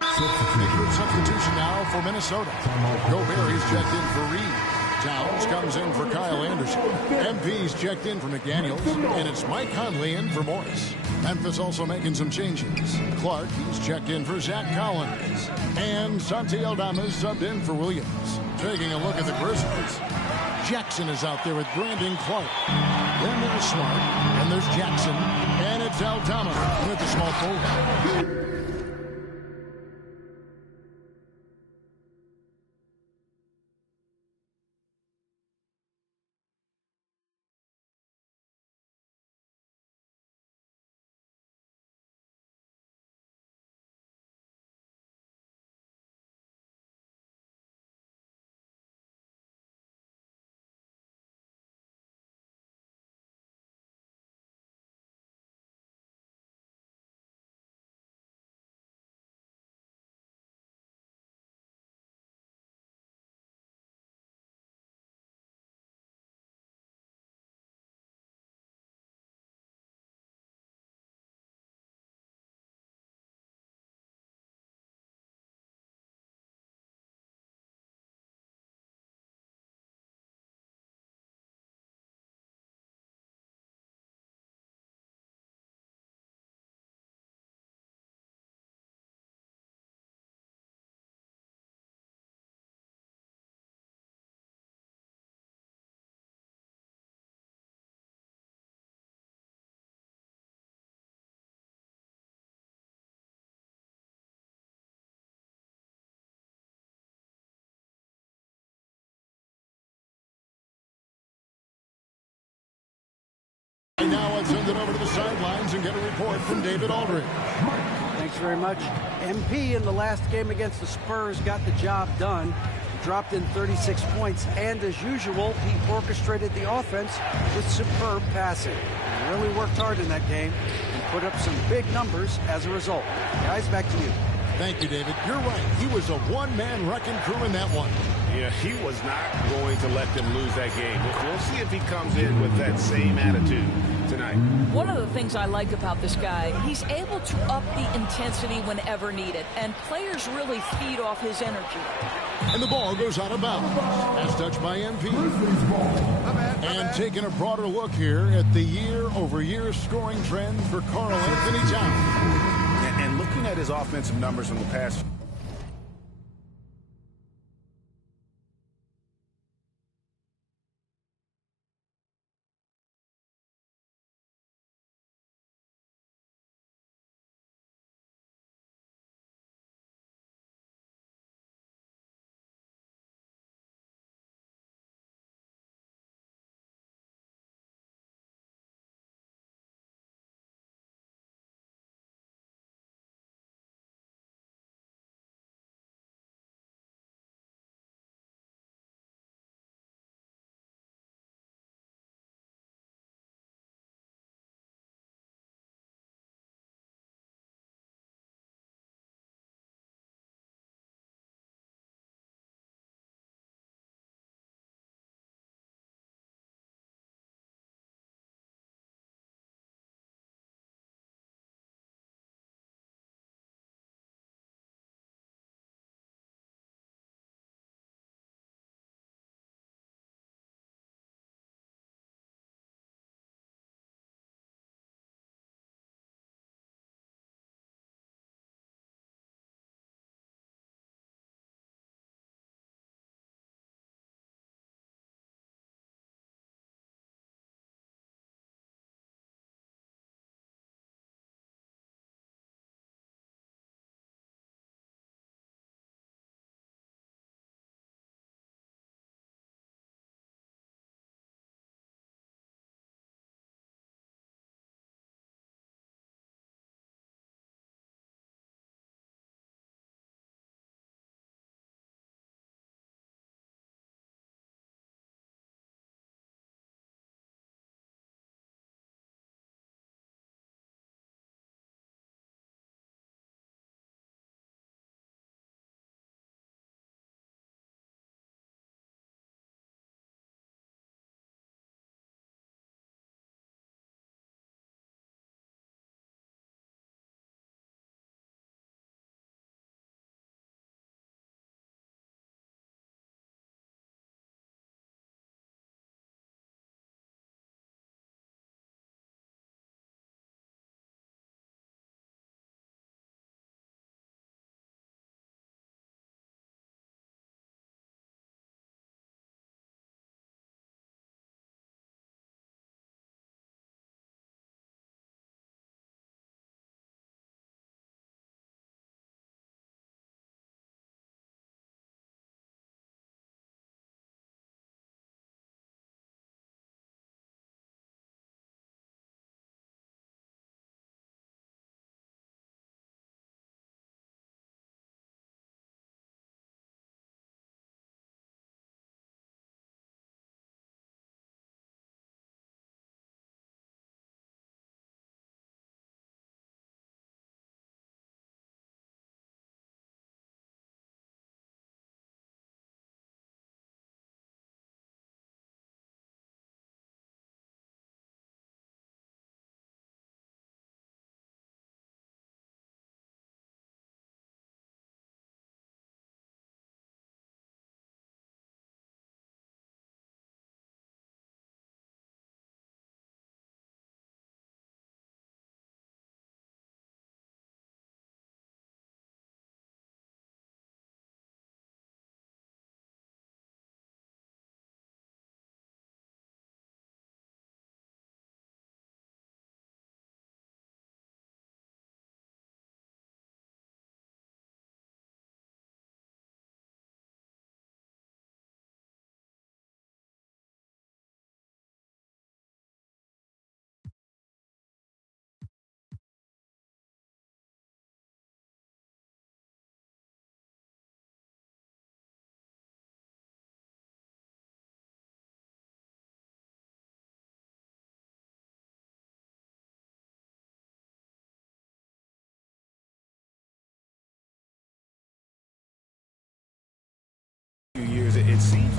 Good substitution now for Minnesota. Gobert is checked in for Reed. Towns comes in for Kyle Anderson. MP's checked in for McDaniels. And it's Mike Conley in for Morris. Memphis also making some changes. Clark, he's checked in for Zach Collins. And Santi Aldama's subbed in for Williams. Taking a look at the Grizzlies. Jackson is out there with Brandon Clark. Then there's Smart. And there's Jackson. And it's Aldama with the small forward. Now let's send it over to the sidelines and get a report from David Aldridge. Thanks very much. MP in the last game against the Spurs got the job done. Dropped in 36 points, and as usual, he orchestrated the offense with superb passing. He really worked hard in that game and put up some big numbers as a result. Guys, back to you. Thank you, David. You're right. He was a one-man wrecking crew in that one. Yeah, he was not going to let them lose that game. We'll see if he comes in with that same attitude tonight. One of the things I like about this guy, he's able to up the intensity whenever needed, and players really feed off his energy. And the ball goes out of bounds. That's touched by MP. And taking a broader look here at the year-over-year scoring trend for Karl Anthony Towns. And looking at his offensive numbers from the past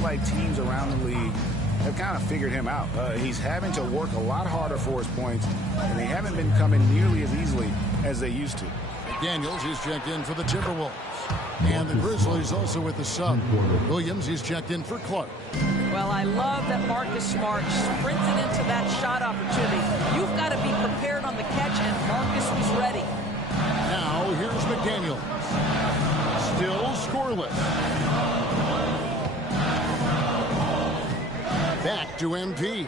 like teams around the league have kind of figured him out. He's having to work a lot harder for his points, and they haven't been coming nearly as easily as they used to. McDaniels is checked in for the Timberwolves. And the Grizzlies also with the sub. Williams is checked in for Clark. Well, I love that Marcus Smart sprinted into that shot opportunity. You've got to be prepared on the catch, and Marcus was ready. Now, here's McDaniels. Still scoreless. Back to MP.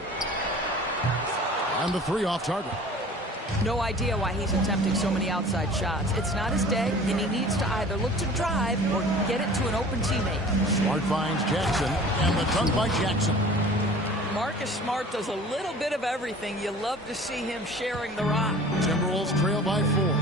And the 3 off target. No idea why he's attempting so many outside shots. It's not his day, and he needs to either look to drive or get it to an open teammate. Smart finds Jackson, and the dunk by Jackson. Marcus Smart does a little bit of everything. You love to see him sharing the rock. Timberwolves trail by 4.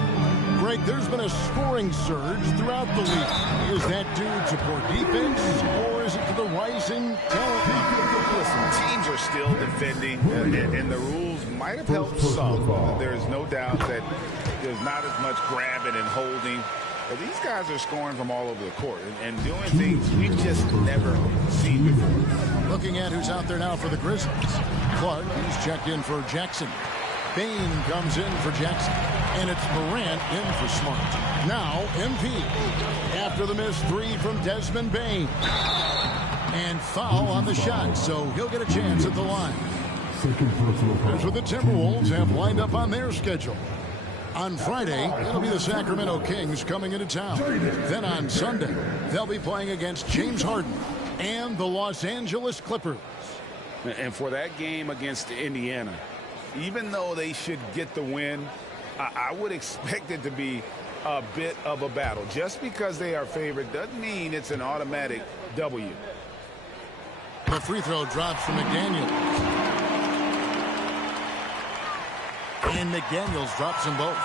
Greg, there's been a scoring surge throughout the league. Is that due to poor defense, or is it to the rising talent? Listen, teams are still defending, and the rules might have helped some. There's no doubt that there's not as much grabbing and holding. But these guys are scoring from all over the court and doing things we've just never seen before. Looking at who's out there now for the Grizzlies. Clark is checked in for Jackson. Bain comes in for Jackson. And it's Morant in for Smart. Now, MP. After the missed 3 from Desmond Bain. And foul on the shot, so he'll get a chance at the line. Here's what the Timberwolves have lined up on their schedule. On Friday, it'll be the Sacramento Kings coming into town. Then on Sunday, they'll be playing against James Harden and the Los Angeles Clippers. And for that game against Indiana, even though they should get the win, I would expect it to be a bit of a battle. Just because they are favored doesn't mean it's an automatic W. The free throw drops from McDaniels. And McDaniels drops them both.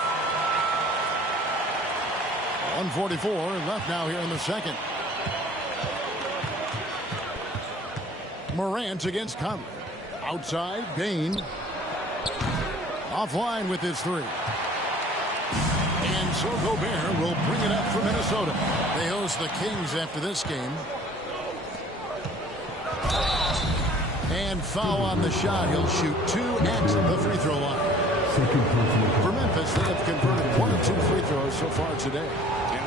1:44 left now here in the second. Morant against Conley. Outside, Bain. Offline with his 3. And so Gobert will bring it up for Minnesota. They host the Kings after this game. And foul on the shot. He'll shoot 2 at the free throw line. For Memphis, they have converted 1 of 2 free throws so far today.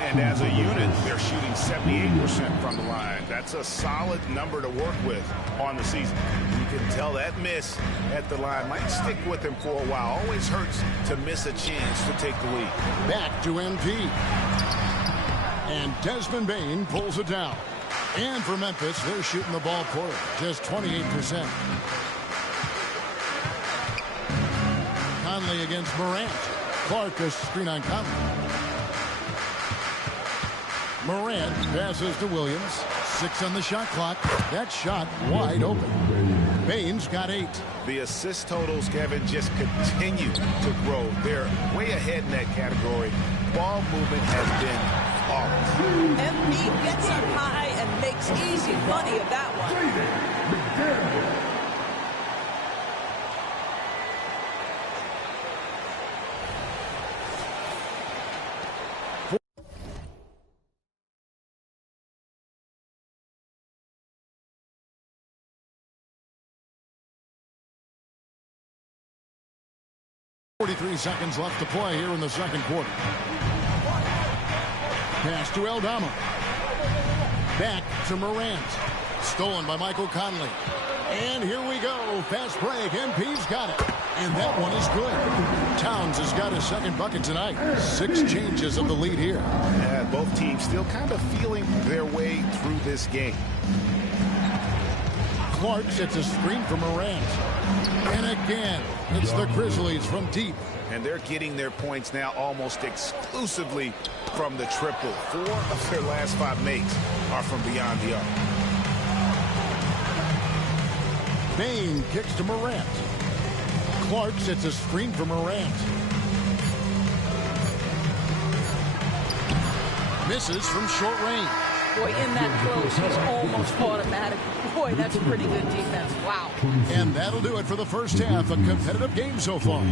And as a unit, they're shooting 78% from the line. That's a solid number to work with on the season. You can tell that miss at the line might stick with him for a while. Always hurts to miss a chance to take the lead. Back to MP. And Desmond Bain pulls it down. And for Memphis, they're shooting the ball poorly, just 28%. Conley against Morant. Clark a screen on Conley. Morant passes to Williams. 6 on the shot clock. That shot wide open. Bain's got 8. The assist totals, Kevin, just continue to grow. They're way ahead in that category. Ball movement has been flawless. MP gets up high and makes easy money of that one. 43 seconds left to play here in the second quarter. Pass to Aldama. Back to Morant. Stolen by Michael Conley. And here we go. Fast break. MP's got it. And that one is good. Towns has got his second bucket tonight. 6 changes of the lead here. Yeah, both teams still kind of feeling their way through this game. Clark sets a screen for Morant. And again, it's the Grizzlies from deep. And they're getting their points now almost exclusively from the triple. 4 of their last 5 makes are from beyond the arc. Bain kicks to Morant. Clark sets a screen for Morant. Misses from short range. Boy, in that close, he's almost automatic. Boy, that's pretty good defense. Wow. And that'll do it for the first half. A competitive game so far.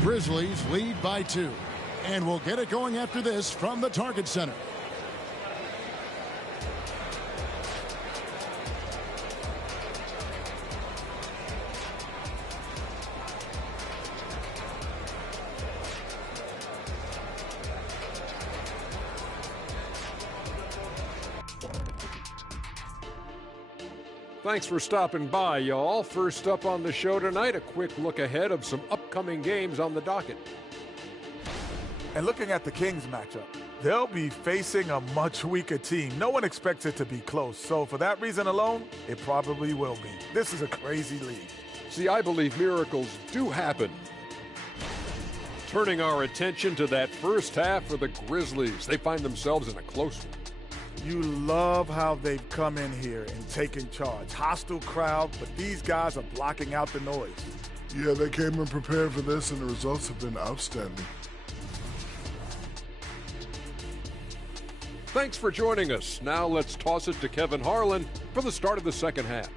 Grizzlies lead by 2. And we'll get it going after this from the Target Center. Thanks for stopping by, y'all. First up on the show tonight, a quick look ahead of some upcoming games on the docket. And looking at the Kings matchup, they'll be facing a much weaker team. No one expects it to be close. So for that reason alone, it probably will be. This is a crazy league. See, I believe miracles do happen. Turning our attention to that first half for the Grizzlies. They find themselves in a close one. You love how they've come in here and taken charge. Hostile crowd, but these guys are blocking out the noise. Yeah, they came in prepared for this, and the results have been outstanding. Thanks for joining us. Now let's toss it to Kevin Harlan for the start of the second half.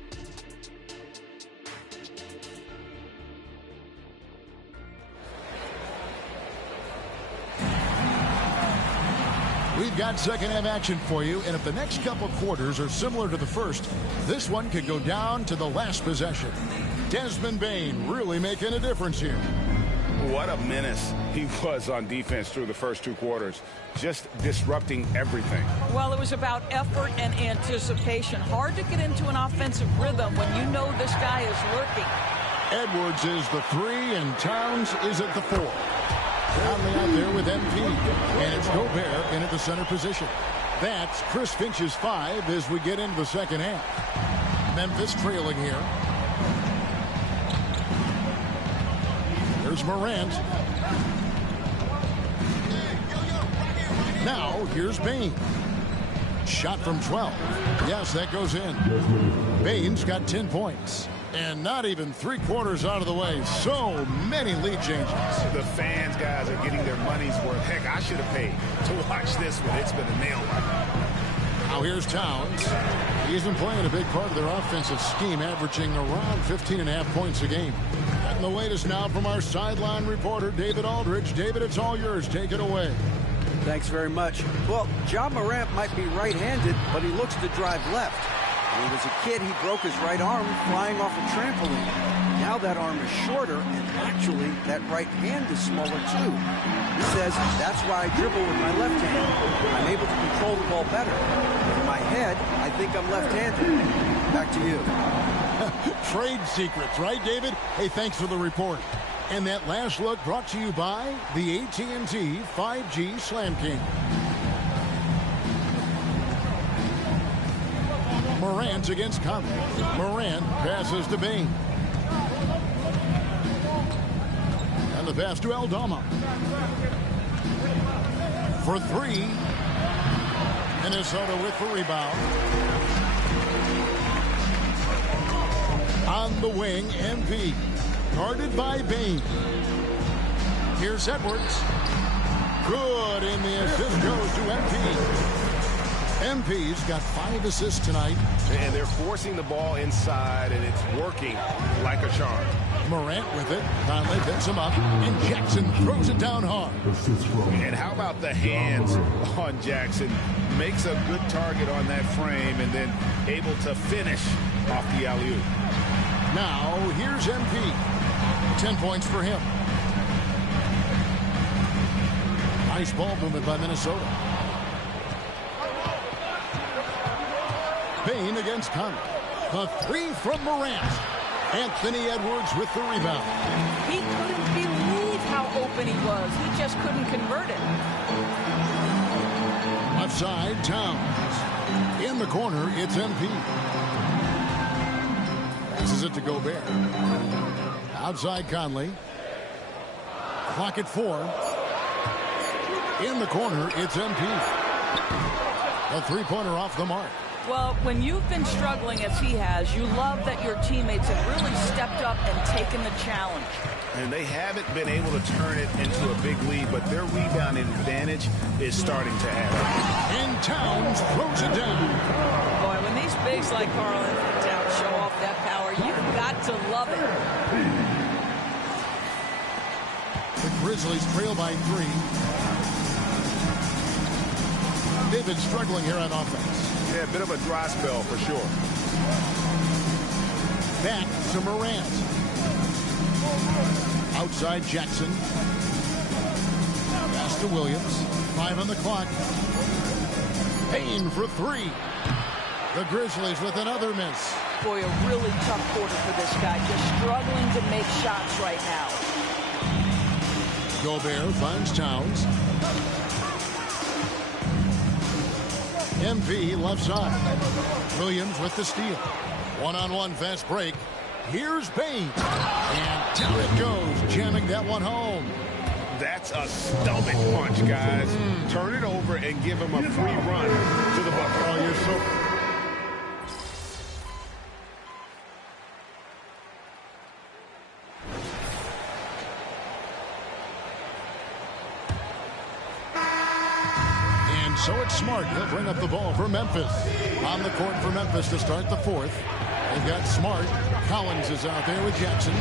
We've got second half action for you, and if the next couple quarters are similar to the first, this one could go down to the last possession. Desmond Bane really making a difference here. What a menace he was on defense through the first 2 quarters, just disrupting everything. Well, it was about effort and anticipation. Hard to get into an offensive rhythm when you know this guy is lurking. Edwards is the 3, and Towns is at the 4. Conley out there with MP, and it's Gobert in at the center position. That's Chris Finch's 5 as we get into the second half. Memphis trailing here. There's Morant. Now here's Bane. Shot from 12. Yes, that goes in. Bane's got 10 points. And not even 3/4 out of the way. So many lead changes. The fans, guys, are getting their money's worth. Heck, I should have paid to watch this one. It's been a nail biter. Now here's Towns. He's been playing a big part of their offensive scheme, averaging around 15.5 points a game. And the latest now from our sideline reporter, David Aldridge. David, it's all yours. Take it away. Thanks very much. Well, Ja Morant might be right-handed, but he looks to drive left. When he was a kid, he broke his right arm flying off a trampoline. Now that arm is shorter, and actually, that right hand is smaller too. He says, that's why I dribble with my left hand. I'm able to control the ball better. In my head, I think I'm left-handed. Back to you. Trade secrets, right, David? Hey, thanks for the report. And that last look brought to you by the AT&T 5G Slam King. Morant against Conley. Morant passes to Bane. And the pass to Aldama. For 3. Minnesota with the rebound. On the wing, MP. Guarded by Bane. Here's Edwards. Good, and the assist goes to MP. MP's got 5 assists tonight. And they're forcing the ball inside, and it's working like a charm. Morant with it. Conley picks him up, and Jackson throws it down hard. And how about the hands on Jackson? Makes a good target on that frame, and then able to finish off the alley-oop. Now, here's MP. 10 points for him. Nice ball movement by Minnesota. Bane against Conley. The 3 from Morant. Anthony Edwards with the rebound. He couldn't believe how open he was. He just couldn't convert it. Left side, Towns. In the corner, it's MP. Passes it to Gobert. Outside Conley. Clock at 4. In the corner, it's MP. A 3-pointer off the mark. Well, when you've been struggling as he has, you love that your teammates have really stepped up and taken the challenge. And they haven't been able to turn it into a big lead, but their rebound advantage is starting to add up. And Towns throws it down. Boy, when these bigs like Karl and Towns show off that power, you've got to love it. The Grizzlies trail by 3. They've been struggling here on offense. Yeah, a bit of a dry spell for sure. Back to Morant. Outside Jackson. Pass to Williams. 5 on the clock. Payne for 3. The Grizzlies with another miss. Boy, a really tough quarter for this guy. Just struggling to make shots right now. Gobert finds Towns. MP left side. Williams with the steal. One-on-one fast break. Here's Bain. And down it goes, jamming that one home. That's a stomach punch, guys. Turn it over and give him a free run to the bucket. Oh, you're so... And so it's Smart. He'll bring up the ball for Memphis. On the court for Memphis to start the fourth. They've got Smart. Collins is out there with Jackson.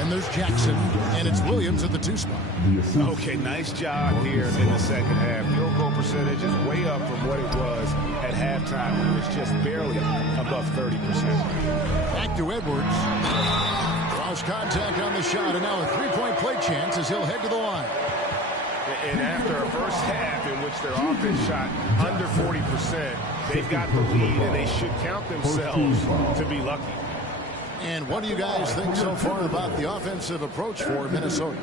And there's Jackson. And it's Williams at the 2 spot. Okay, nice job here in the second half. Field goal percentage is way up from what it was at halftime. It was just barely above 30%. Back to Edwards. Draws contact on the shot. And now a three-point play chance as he'll head to the line. And after a first half in which their offense shot under 40%, they've got the lead and they should count themselves to be lucky. And what do you guys think so far about the offensive approach for Minnesota?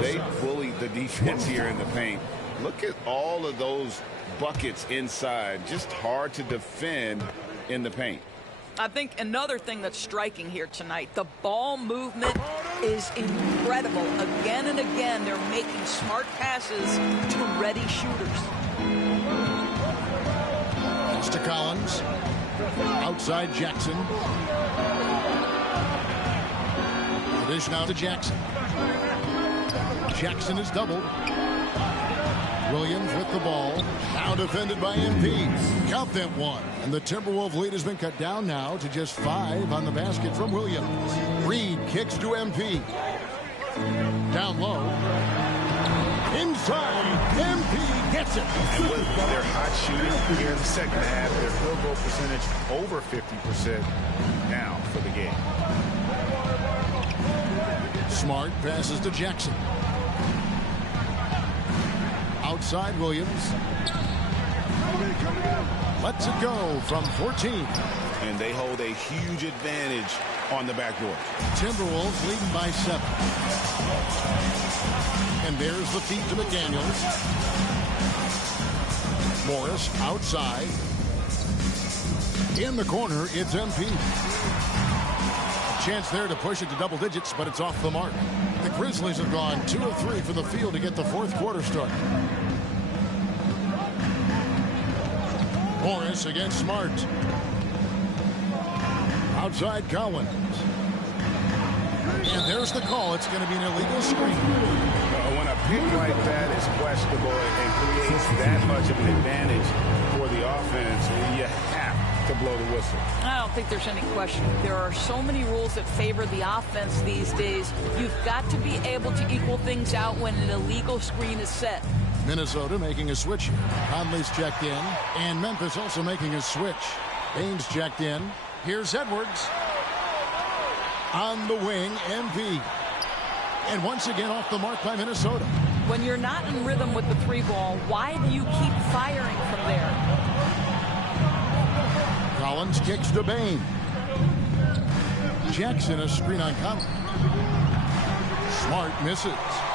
They bullied the defense here in the paint. Look at all of those buckets inside. Just hard to defend in the paint. I think another thing that's striking here tonight, the ball movement is incredible. Again and again, they're making smart passes to ready shooters. It's to Collins. Outside Jackson. Dish now to Jackson. Jackson is doubled. Williams with the ball. Now defended by MP. Count that one. And the Timberwolves lead has been cut down now to just 5 on the basket from Williams. Reed kicks to MP. Down low. Inside. MP gets it. And with their hot shooting here in the second half, their field goal percentage over 50% now for the game. Smart passes to Jackson. Outside Williams. Lets it go from 14. And they hold a huge advantage on the backdoor. Timberwolves leading by 7. And there's the feed to McDaniels. Morris outside. In the corner, it's MP. Chance there to push it to double digits, but it's off the mark. The Grizzlies have gone 2 of 3 from the field to get the fourth quarter started. Morris against Smart. Outside Collins. And there's the call. It's going to be an illegal screen. When a pick like that is questionable and creates that much of an advantage for the offense, you have to blow the whistle. I don't think there's any question. There are so many rules that favor the offense these days. You've got to be able to equal things out when an illegal screen is set. Minnesota making a switch here. Conley's checked in. And Memphis also making a switch. Baines checked in. Here's Edwards. On the wing, MP. And once again off the mark by Minnesota. When you're not in rhythm with the 3-ball, why do you keep firing from there? Collins kicks to Bain. Jackson a screen on Collins. Smart misses.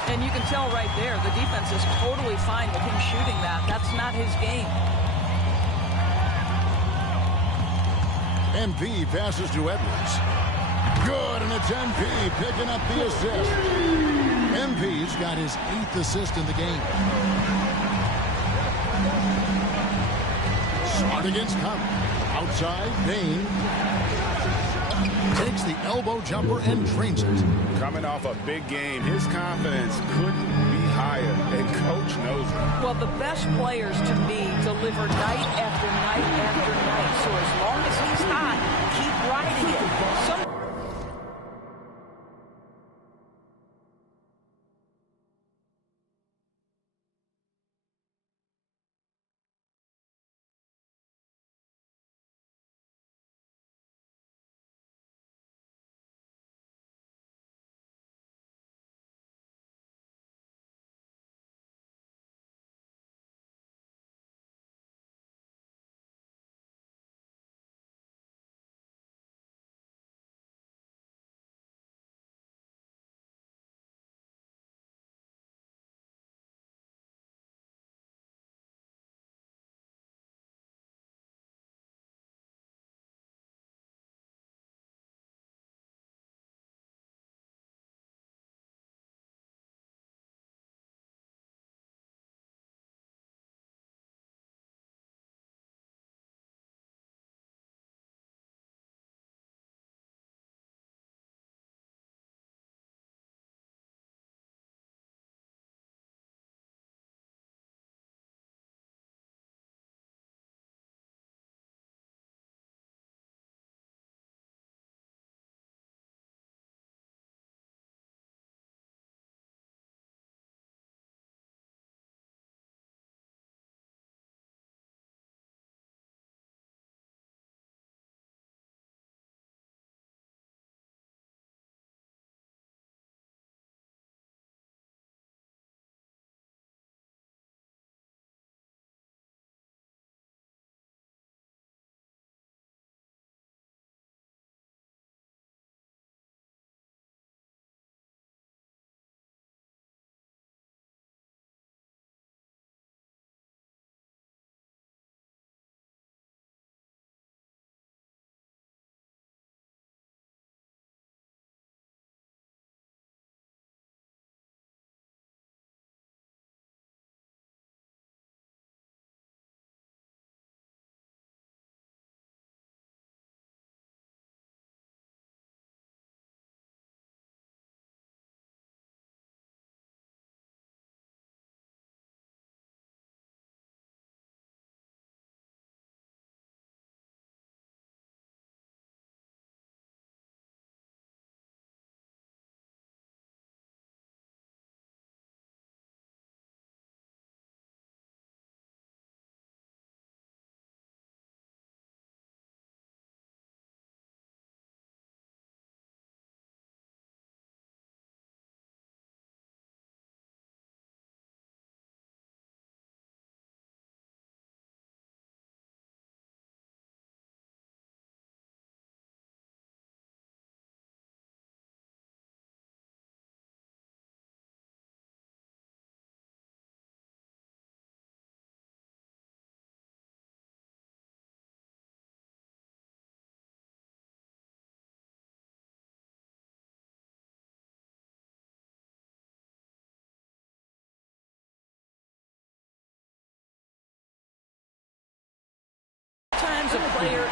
And you can tell right there, the defense is totally fine with him shooting that. That's not his game. MP passes to Edwards. Good, and it's MP picking up the assist. MP's got his 8th assist in the game. Smart against Collins. Outside, Bain takes the elbow jumper and drains it. Coming off a big game, his confidence couldn't be higher, and coach knows it. Well, the best players to me deliver night after night after night. So as long as he's hot, keep riding it. Some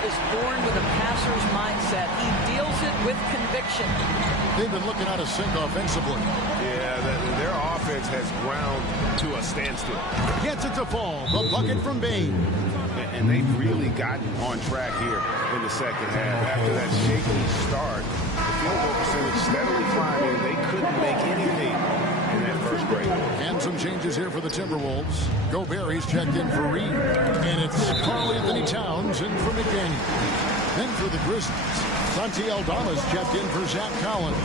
is born with a passer's mindset. He deals it with conviction. They've been looking out of sync offensively. Yeah, their offense has ground to a standstill. Gets it to fall. The bucket from Bain. And they've really gotten on track here in the second half. After that shaky start, the field goal percentage steadily climbing. They couldn't make anything in that first break. And some changes here for the Timberwolves. Gobert, he's checked in for Reed. And it's Karl Anthony Towns in for McDaniel. Then for the Grizzlies, Santi Aldama's checked in for Zach Collins.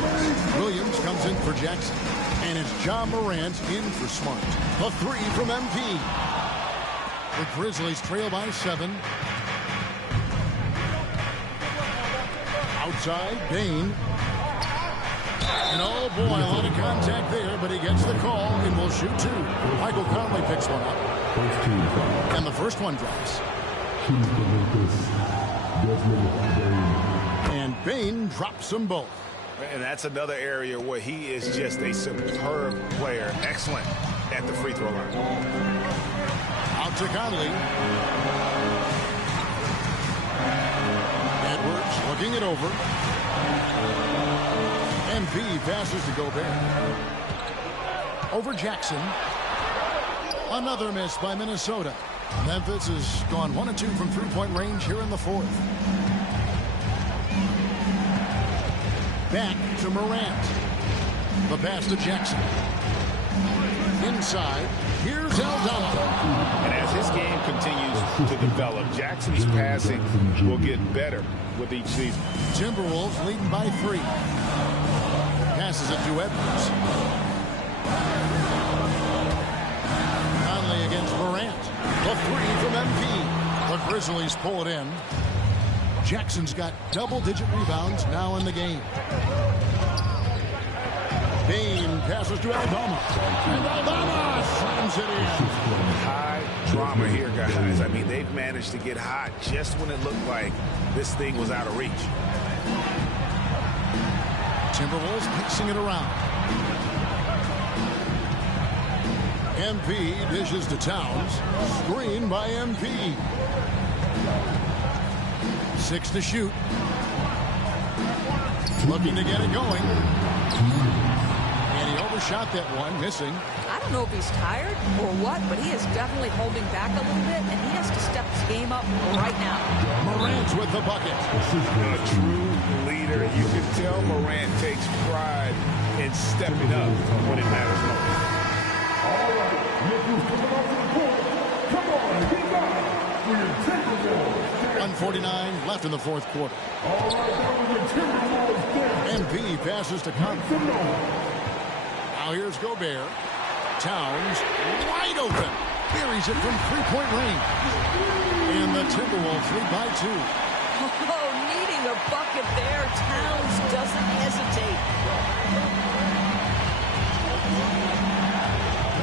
Williams comes in for Jackson. And it's John Morant in for Smart. A three from MP. The Grizzlies trail by 7. Outside, Bain. And oh boy, a lot of contact there, but he gets the call and will shoot 2. Michael Conley picks one up. And the first one drops. And Bain drops them both. And that's another area where he is just a superb player. Excellent at the free throw line. Out to Conley. Edwards looking it over. MP passes to Gobert. Over Jackson. Another miss by Minnesota. Memphis has gone 1 of 2 from three-point range here in the fourth. Back to Morant. The pass to Jackson. Inside, here's Aldama. And as his game continues to develop, Jackson's passing will get better with each season. Timberwolves leading by 3. Passes it to Edwards. Conley against Morant. The 3 from MP. The Grizzlies pull it in. Jackson's got double-digit rebounds now in the game. Bain passes to Aldama. And Aldama slams it in. High drama here, guys. I mean, they've managed to get hot just when it looked like this thing was out of reach. Timberwolves mixing it around. MP dishes to Towns. Screen by MP. 6 to shoot. Looking to get it going. And he overshot that one, missing. I don't know if he's tired or what, but he is definitely holding back a little bit, and he has to step his game up right now. Morant with the bucket. A true leader. You can tell Morant takes pride in stepping up when it matters most. All right, look who's coming off the court. Come on, get back for your Timberwolves. 1:49 left in the fourth quarter. All right, that was your Timberwolves there. MP passes to Conley. Now here's Gobert. Towns wide open. Buries it from three-point range. And the Timberwolves lead by 2. Oh, needing a bucket there. Towns doesn't hesitate.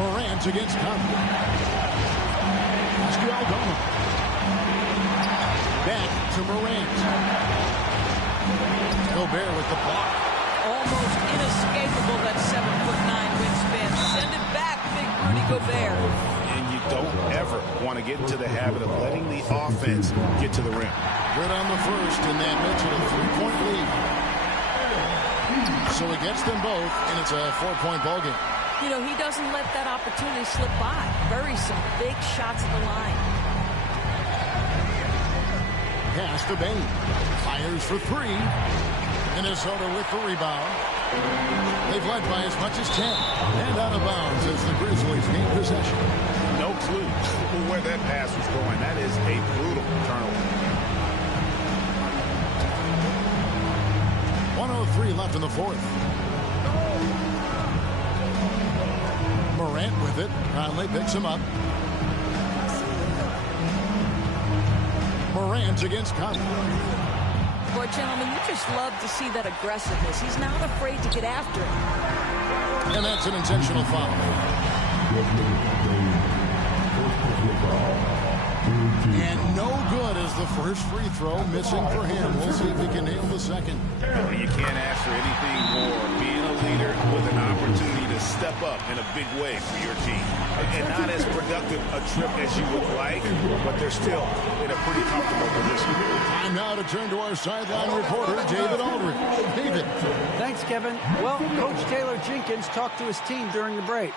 Morant against Conley. Pass to Aldama. Back to Morant. Gobert with the block. Almost inescapable, that 7'9" wingspan. Send it back, big Rudy Gobert. And you don't ever want to get into the habit of letting the offense get to the rim. Good on the first, and that makes it a 3-point lead. So he gets them both, and it's a 4-point ballgame. You know, he doesn't let that opportunity slip by. Buries some big shots at the line. Pass to Bain. Fires for 3. Minnesota with the rebound. They've led by as much as 10. And out of bounds as the Grizzlies gain possession. No clue where that pass was going. That is a brutal turnover. 1:03 left in the fourth. Morant with it. Conley picks him up. Morant against Conley. Boy, gentlemen, you just love to see that aggressiveness. He's not afraid to get after it. And that's an intentional foul. And no good as the first free throw missing for him. We'll see if he can nail the second. You can't ask for anything more. Being a leader with an opportunity to step up in a big way for your team. And not as productive a trip as you would like, but they're still in a pretty comfortable position. Time now to turn to our sideline reporter, David Aldridge. David. Thanks, Kevin. Well, Coach Taylor Jenkins talked to his team during the break.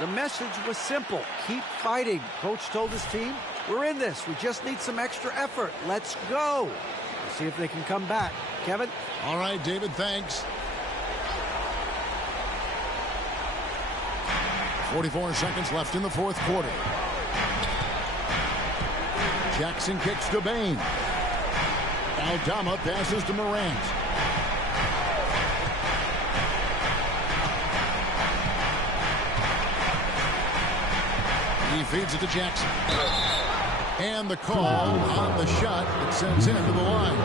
The message was simple. Keep fighting. Coach told his team, we're in this. We just need some extra effort. Let's go. We'll see if they can come back. Kevin? All right, David, thanks. 44 seconds left in the fourth quarter. Jackson kicks to Bain. Aldama passes to Morant. He feeds it to Jackson. And the call on the shot that sends him to the line.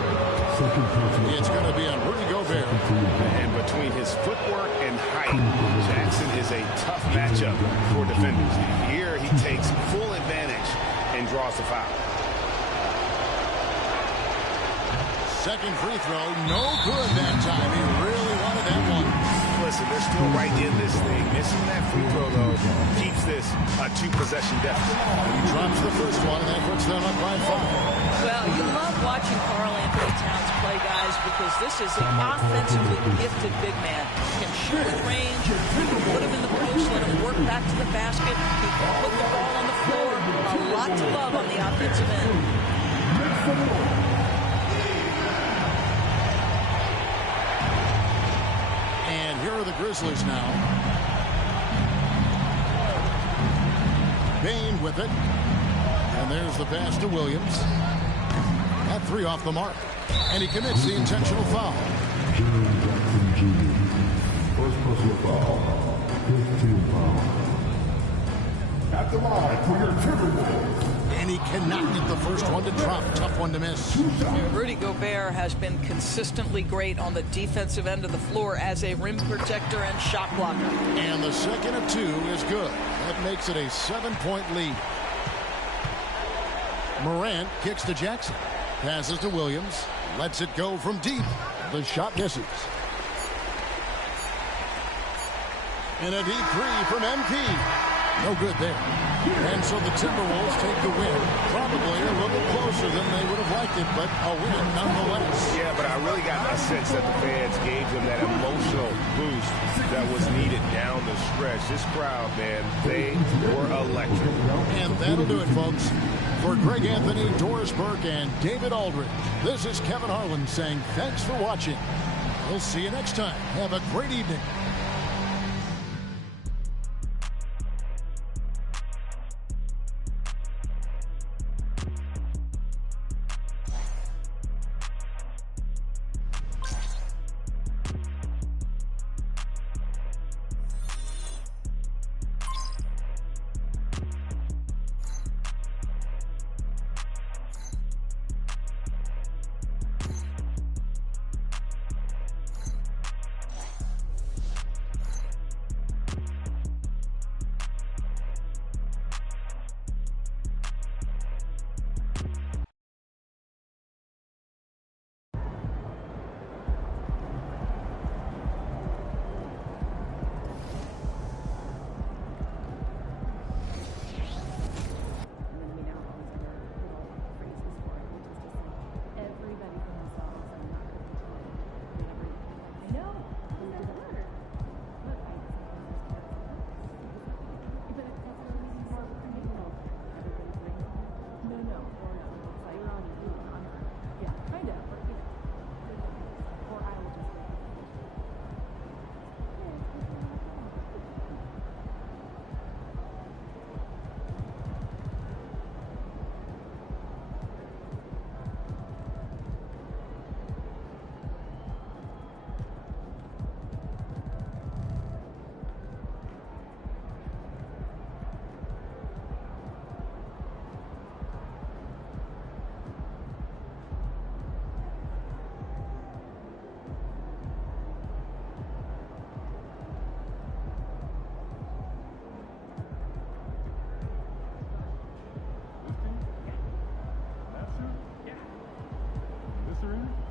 It's going to be on Rudy Gobert. And between his footwork and height, Jackson is a tough matchup for defenders. Here he takes full advantage and draws the foul. Second free throw, no good that time. He really wanted that one. Listen, they're still right in this thing. Missing that free throw, though, keeps this a two-possession deficit. He drops the first one, and that puts them up by 5. Well, you love watching Karl Anthony Towns play, guys, because this is an offensively gifted big man. Can shoot with range, put him in the post, let him work back to the basket. He can put the ball on the floor. A lot to love on the offensive end. And here are the Grizzlies now. Bain with it. And there's the pass to Williams. That 3 off the mark. And he commits the intentional foul. First personal foul. 15 foul. At the line for your Timberwolves. And he cannot get the first one to drop. Tough one to miss. Rudy Gobert has been consistently great on the defensive end of the floor as a rim protector and shot blocker. And the second of 2 is good. That makes it a 7-point lead. Morant kicks to Jackson. Passes to Williams. Lets it go from deep. The shot misses. And a deep 3 from MP. No good there. And so the Timberwolves take the win. Probably a little closer than they would have liked it, but a win nonetheless. Yeah, but I really got a sense that the fans gave them that emotional boost that was needed down the stretch. This crowd, man, they were electric. And that'll do it, folks. For Greg Anthony, Doris Burke, and David Aldridge, this is Kevin Harlan saying thanks for watching. We'll see you next time. Have a great evening.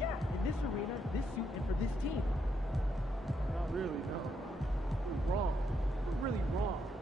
Yeah, in this arena, this suit, and for this team. really know. We're wrong. We're really wrong.